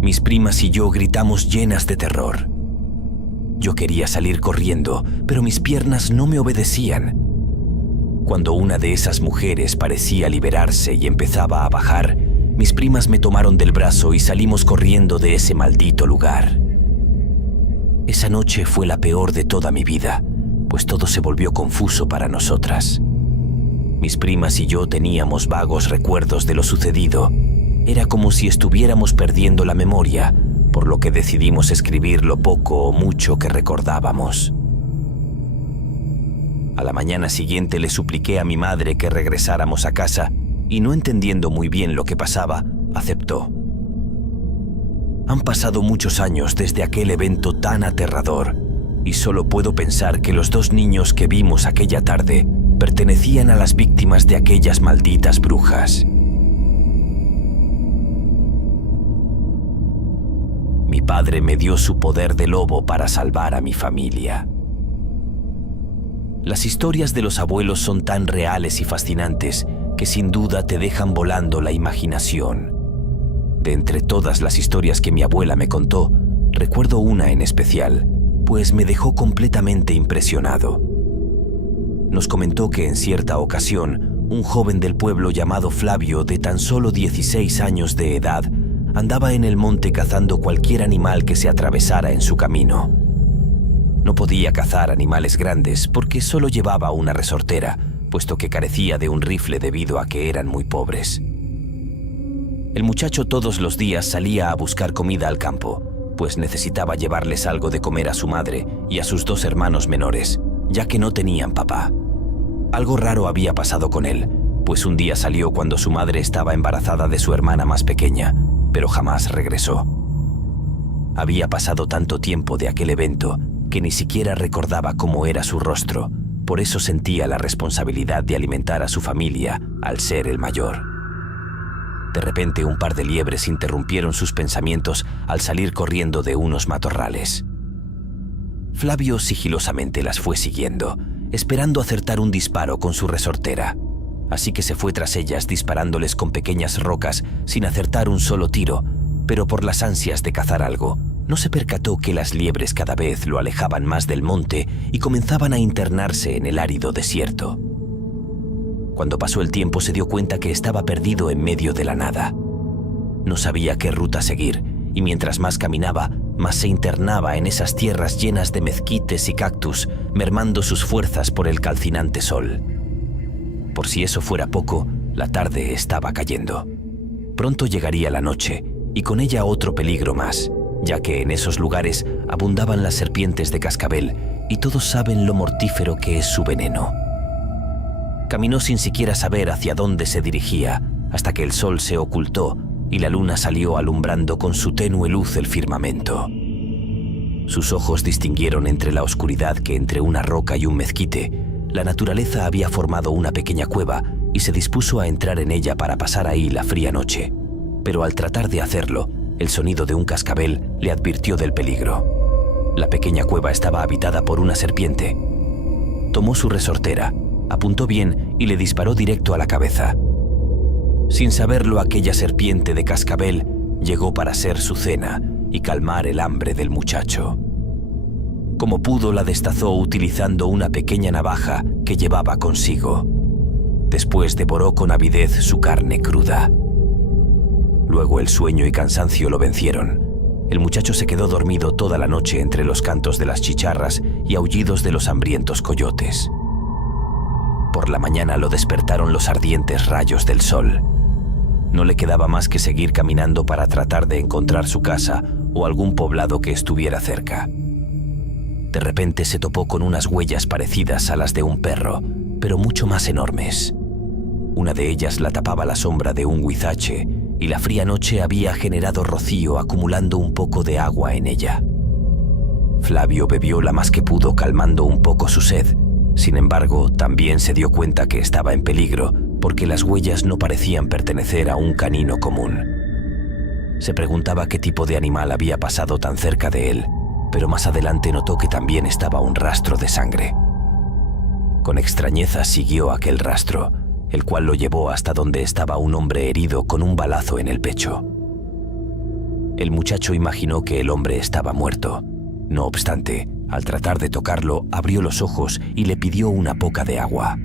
Mis primas y yo gritamos llenas de terror. Yo quería salir corriendo, pero mis piernas no me obedecían. Cuando una de esas mujeres parecía liberarse y empezaba a bajar, mis primas me tomaron del brazo y salimos corriendo de ese maldito lugar. Esa noche fue la peor de toda mi vida, pues todo se volvió confuso para nosotras. Mis primas y yo teníamos vagos recuerdos de lo sucedido. Era como si estuviéramos perdiendo la memoria, por lo que decidimos escribir lo poco o mucho que recordábamos. A la mañana siguiente le supliqué a mi madre que regresáramos a casa y, no entendiendo muy bien lo que pasaba, aceptó. Han pasado muchos años desde aquel evento tan aterrador y solo puedo pensar que los 2 niños que vimos aquella tarde pertenecían a las víctimas de aquellas malditas brujas. Mi padre me dio su poder de lobo para salvar a mi familia. Las historias de los abuelos son tan reales y fascinantes que sin duda te dejan volando la imaginación. De entre todas las historias que mi abuela me contó, recuerdo una en especial, pues me dejó completamente impresionado. Nos comentó que en cierta ocasión, un joven del pueblo llamado Flavio, de tan solo 16 años de edad, andaba en el monte cazando cualquier animal que se atravesara en su camino. No podía cazar animales grandes porque solo llevaba una resortera, puesto que carecía de un rifle debido a que eran muy pobres. El muchacho todos los días salía a buscar comida al campo, pues necesitaba llevarles algo de comer a su madre y a sus 2 hermanos menores, ya que no tenían papá. Algo raro había pasado con él, pues un día salió cuando su madre estaba embarazada de su hermana más pequeña, pero jamás regresó. Había pasado tanto tiempo de aquel evento que ni siquiera recordaba cómo era su rostro, por eso sentía la responsabilidad de alimentar a su familia al ser el mayor. De repente, un par de liebres interrumpieron sus pensamientos al salir corriendo de unos matorrales. Flavio sigilosamente las fue siguiendo, esperando acertar un disparo con su resortera. Así que se fue tras ellas disparándoles con pequeñas rocas sin acertar un solo tiro, pero por las ansias de cazar algo, no se percató que las liebres cada vez lo alejaban más del monte y comenzaban a internarse en el árido desierto. Cuando pasó el tiempo se dio cuenta que estaba perdido en medio de la nada. No sabía qué ruta seguir, y mientras más caminaba, más se internaba en esas tierras llenas de mezquites y cactus, mermando sus fuerzas por el calcinante sol. Por si eso fuera poco, la tarde estaba cayendo. Pronto llegaría la noche, y con ella otro peligro más, ya que en esos lugares abundaban las serpientes de cascabel, y todos saben lo mortífero que es su veneno. Caminó sin siquiera saber hacia dónde se dirigía, hasta que el sol se ocultó y la luna salió alumbrando con su tenue luz el firmamento. Sus ojos distinguieron entre la oscuridad que entre una roca y un mezquite, la naturaleza había formado una pequeña cueva y se dispuso a entrar en ella para pasar ahí la fría noche. Pero al tratar de hacerlo, el sonido de un cascabel le advirtió del peligro. La pequeña cueva estaba habitada por una serpiente. Tomó su resortera, apuntó bien y le disparó directo a la cabeza. Sin saberlo, aquella serpiente de cascabel llegó para ser su cena y calmar el hambre del muchacho. Como pudo, la destazó utilizando una pequeña navaja que llevaba consigo. Después devoró con avidez su carne cruda. Luego el sueño y cansancio lo vencieron. El muchacho se quedó dormido toda la noche entre los cantos de las chicharras y aullidos de los hambrientos coyotes. Por la mañana lo despertaron los ardientes rayos del sol. No le quedaba más que seguir caminando para tratar de encontrar su casa o algún poblado que estuviera cerca. De repente se topó con unas huellas parecidas a las de un perro, pero mucho más enormes. Una de ellas la tapaba la sombra de un huizache, y la fría noche había generado rocío acumulando un poco de agua en ella. Flavio bebió la más que pudo, calmando un poco su sed. Sin embargo, también se dio cuenta que estaba en peligro, porque las huellas no parecían pertenecer a un canino común. Se preguntaba qué tipo de animal había pasado tan cerca de él, pero más adelante notó que también estaba un rastro de sangre. Con extrañeza siguió aquel rastro, el cual lo llevó hasta donde estaba un hombre herido con un balazo en el pecho. El muchacho imaginó que el hombre estaba muerto. No obstante, al tratar de tocarlo, abrió los ojos y le pidió una poca de agua.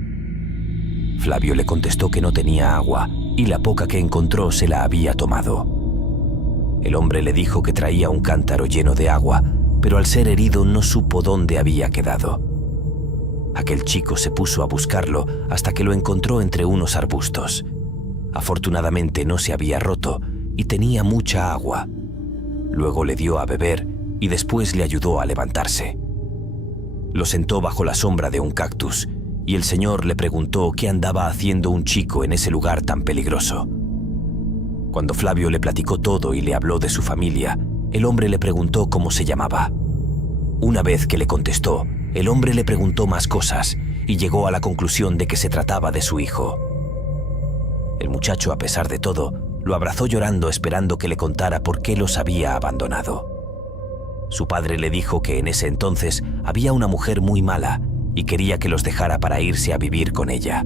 Flavio le contestó que no tenía agua y la poca que encontró se la había tomado. El hombre le dijo que traía un cántaro lleno de agua, pero al ser herido no supo dónde había quedado. Aquel chico se puso a buscarlo hasta que lo encontró entre unos arbustos. Afortunadamente no se había roto y tenía mucha agua. Luego le dio a beber y después le ayudó a levantarse. Lo sentó bajo la sombra de un cactus y el señor le preguntó qué andaba haciendo un chico en ese lugar tan peligroso. Cuando Flavio le platicó todo y le habló de su familia, el hombre le preguntó cómo se llamaba. Una vez que le contestó, el hombre le preguntó más cosas y llegó a la conclusión de que se trataba de su hijo. El muchacho, a pesar de todo, lo abrazó llorando, esperando que le contara por qué los había abandonado. Su padre le dijo que en ese entonces había una mujer muy mala y quería que los dejara para irse a vivir con ella.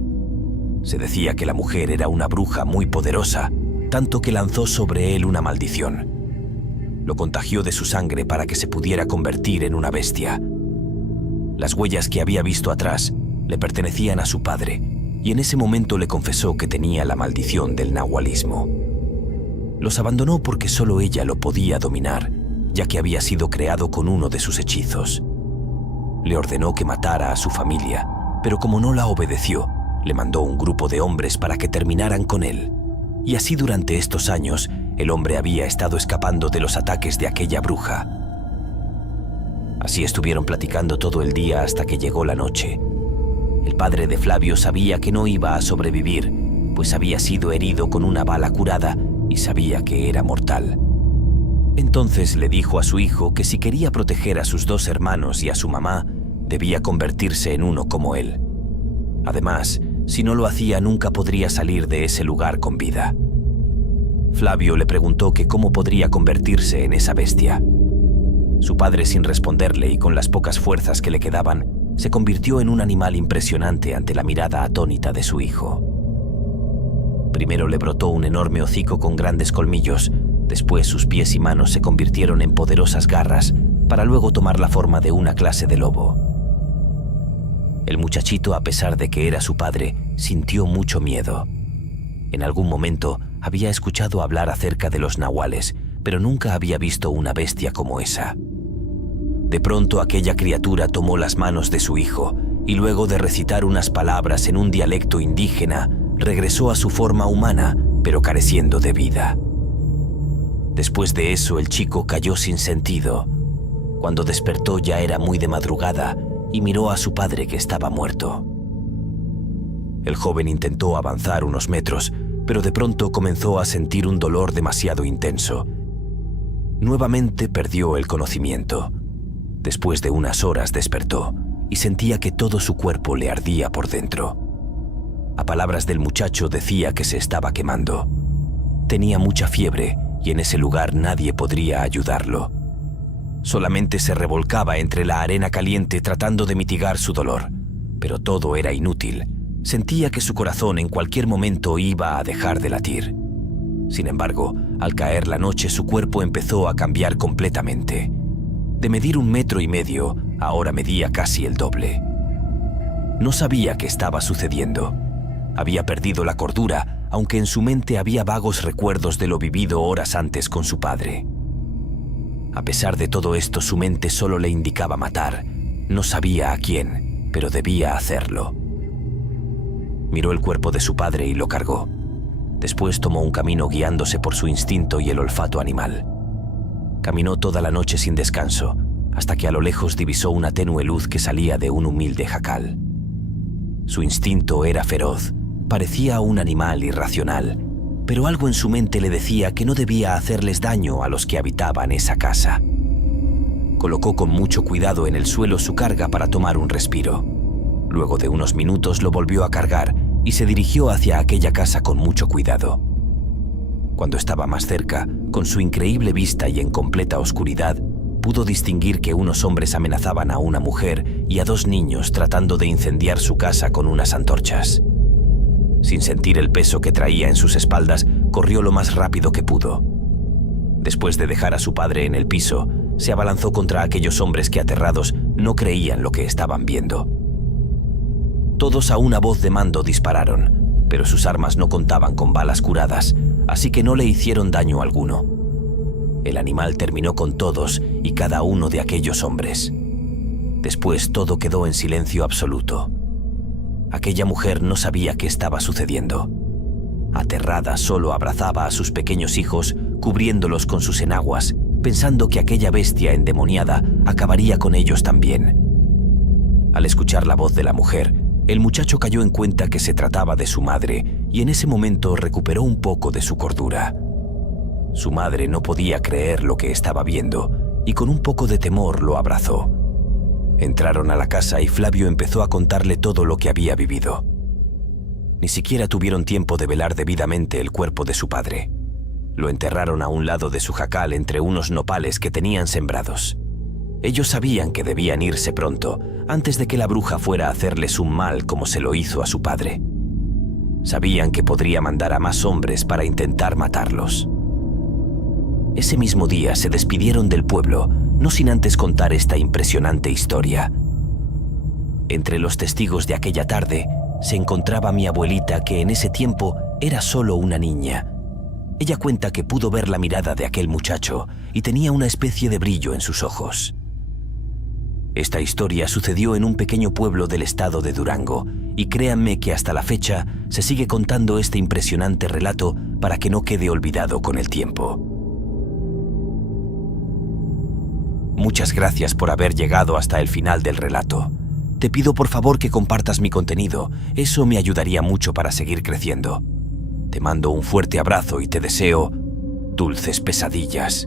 Se decía que la mujer era una bruja muy poderosa, tanto que lanzó sobre él una maldición. Lo contagió de su sangre para que se pudiera convertir en una bestia. Las huellas que había visto atrás le pertenecían a su padre, y en ese momento le confesó que tenía la maldición del nahualismo. Los abandonó porque solo ella lo podía dominar, ya que había sido creado con uno de sus hechizos. Le ordenó que matara a su familia, pero como no la obedeció, le mandó un grupo de hombres para que terminaran con él. Y así durante estos años, el hombre había estado escapando de los ataques de aquella bruja. Así estuvieron platicando todo el día hasta que llegó la noche. El padre de Flavio sabía que no iba a sobrevivir, pues había sido herido con una bala curada y sabía que era mortal. Entonces le dijo a su hijo que si quería proteger a sus dos hermanos y a su mamá, debía convertirse en uno como él. Además, si no lo hacía, nunca podría salir de ese lugar con vida. Flavio le preguntó que cómo podría convertirse en esa bestia. Su padre, sin responderle y con las pocas fuerzas que le quedaban, se convirtió en un animal impresionante ante la mirada atónita de su hijo. Primero le brotó un enorme hocico con grandes colmillos, después sus pies y manos se convirtieron en poderosas garras, para luego tomar la forma de una clase de lobo. El muchachito, a pesar de que era su padre, sintió mucho miedo. En algún momento había escuchado hablar acerca de los nahuales, pero nunca había visto una bestia como esa. De pronto aquella criatura tomó las manos de su hijo y luego de recitar unas palabras en un dialecto indígena, regresó a su forma humana, pero careciendo de vida. Después de eso el chico cayó sin sentido. Cuando despertó ya era muy de madrugada y miró a su padre que estaba muerto. El joven intentó avanzar unos metros, pero de pronto comenzó a sentir un dolor demasiado intenso. Nuevamente perdió el conocimiento. Después de unas horas despertó y sentía que todo su cuerpo le ardía por dentro. A palabras del muchacho decía que se estaba quemando. Tenía mucha fiebre y en ese lugar nadie podría ayudarlo. Solamente se revolcaba entre la arena caliente tratando de mitigar su dolor, pero todo era inútil. Sentía que su corazón en cualquier momento iba a dejar de latir. Sin embargo, al caer la noche su cuerpo empezó a cambiar completamente. De medir 1,5 metros, ahora medía casi el doble. No sabía qué estaba sucediendo. Había perdido la cordura, aunque en su mente había vagos recuerdos de lo vivido horas antes con su padre. A pesar de todo esto, su mente solo le indicaba matar. No sabía a quién, pero debía hacerlo. Miró el cuerpo de su padre y lo cargó. Después tomó un camino guiándose por su instinto y el olfato animal. Caminó toda la noche sin descanso, hasta que a lo lejos divisó una tenue luz que salía de un humilde jacal. Su instinto era feroz, parecía un animal irracional, pero algo en su mente le decía que no debía hacerles daño a los que habitaban esa casa. Colocó con mucho cuidado en el suelo su carga para tomar un respiro. Luego de unos minutos lo volvió a cargar y se dirigió hacia aquella casa con mucho cuidado. Cuando estaba más cerca, con su increíble vista y en completa oscuridad, pudo distinguir que unos hombres amenazaban a una mujer y a 2 niños tratando de incendiar su casa con unas antorchas. Sin sentir el peso que traía en sus espaldas, corrió lo más rápido que pudo. Después de dejar a su padre en el piso, se abalanzó contra aquellos hombres que, aterrados, no creían lo que estaban viendo. Todos a una voz de mando dispararon, pero sus armas no contaban con balas curadas, así que no le hicieron daño alguno. El animal terminó con todos y cada uno de aquellos hombres. Después todo quedó en silencio absoluto. Aquella mujer no sabía qué estaba sucediendo. Aterrada, solo abrazaba a sus pequeños hijos, cubriéndolos con sus enaguas, pensando que aquella bestia endemoniada acabaría con ellos también. Al escuchar la voz de la mujer, el muchacho cayó en cuenta que se trataba de su madre y en ese momento recuperó un poco de su cordura. Su madre no podía creer lo que estaba viendo y con un poco de temor lo abrazó. Entraron a la casa y Flavio empezó a contarle todo lo que había vivido. Ni siquiera tuvieron tiempo de velar debidamente el cuerpo de su padre. Lo enterraron a un lado de su jacal entre unos nopales que tenían sembrados. Ellos sabían que debían irse pronto, antes de que la bruja fuera a hacerles un mal como se lo hizo a su padre. Sabían que podría mandar a más hombres para intentar matarlos. Ese mismo día se despidieron del pueblo, no sin antes contar esta impresionante historia. Entre los testigos de aquella tarde se encontraba mi abuelita, que en ese tiempo era solo una niña. Ella cuenta que pudo ver la mirada de aquel muchacho y tenía una especie de brillo en sus ojos. Esta historia sucedió en un pequeño pueblo del estado de Durango, y créanme que hasta la fecha se sigue contando este impresionante relato para que no quede olvidado con el tiempo. Muchas gracias por haber llegado hasta el final del relato. Te pido por favor que compartas mi contenido, eso me ayudaría mucho para seguir creciendo. Te mando un fuerte abrazo y te deseo dulces pesadillas.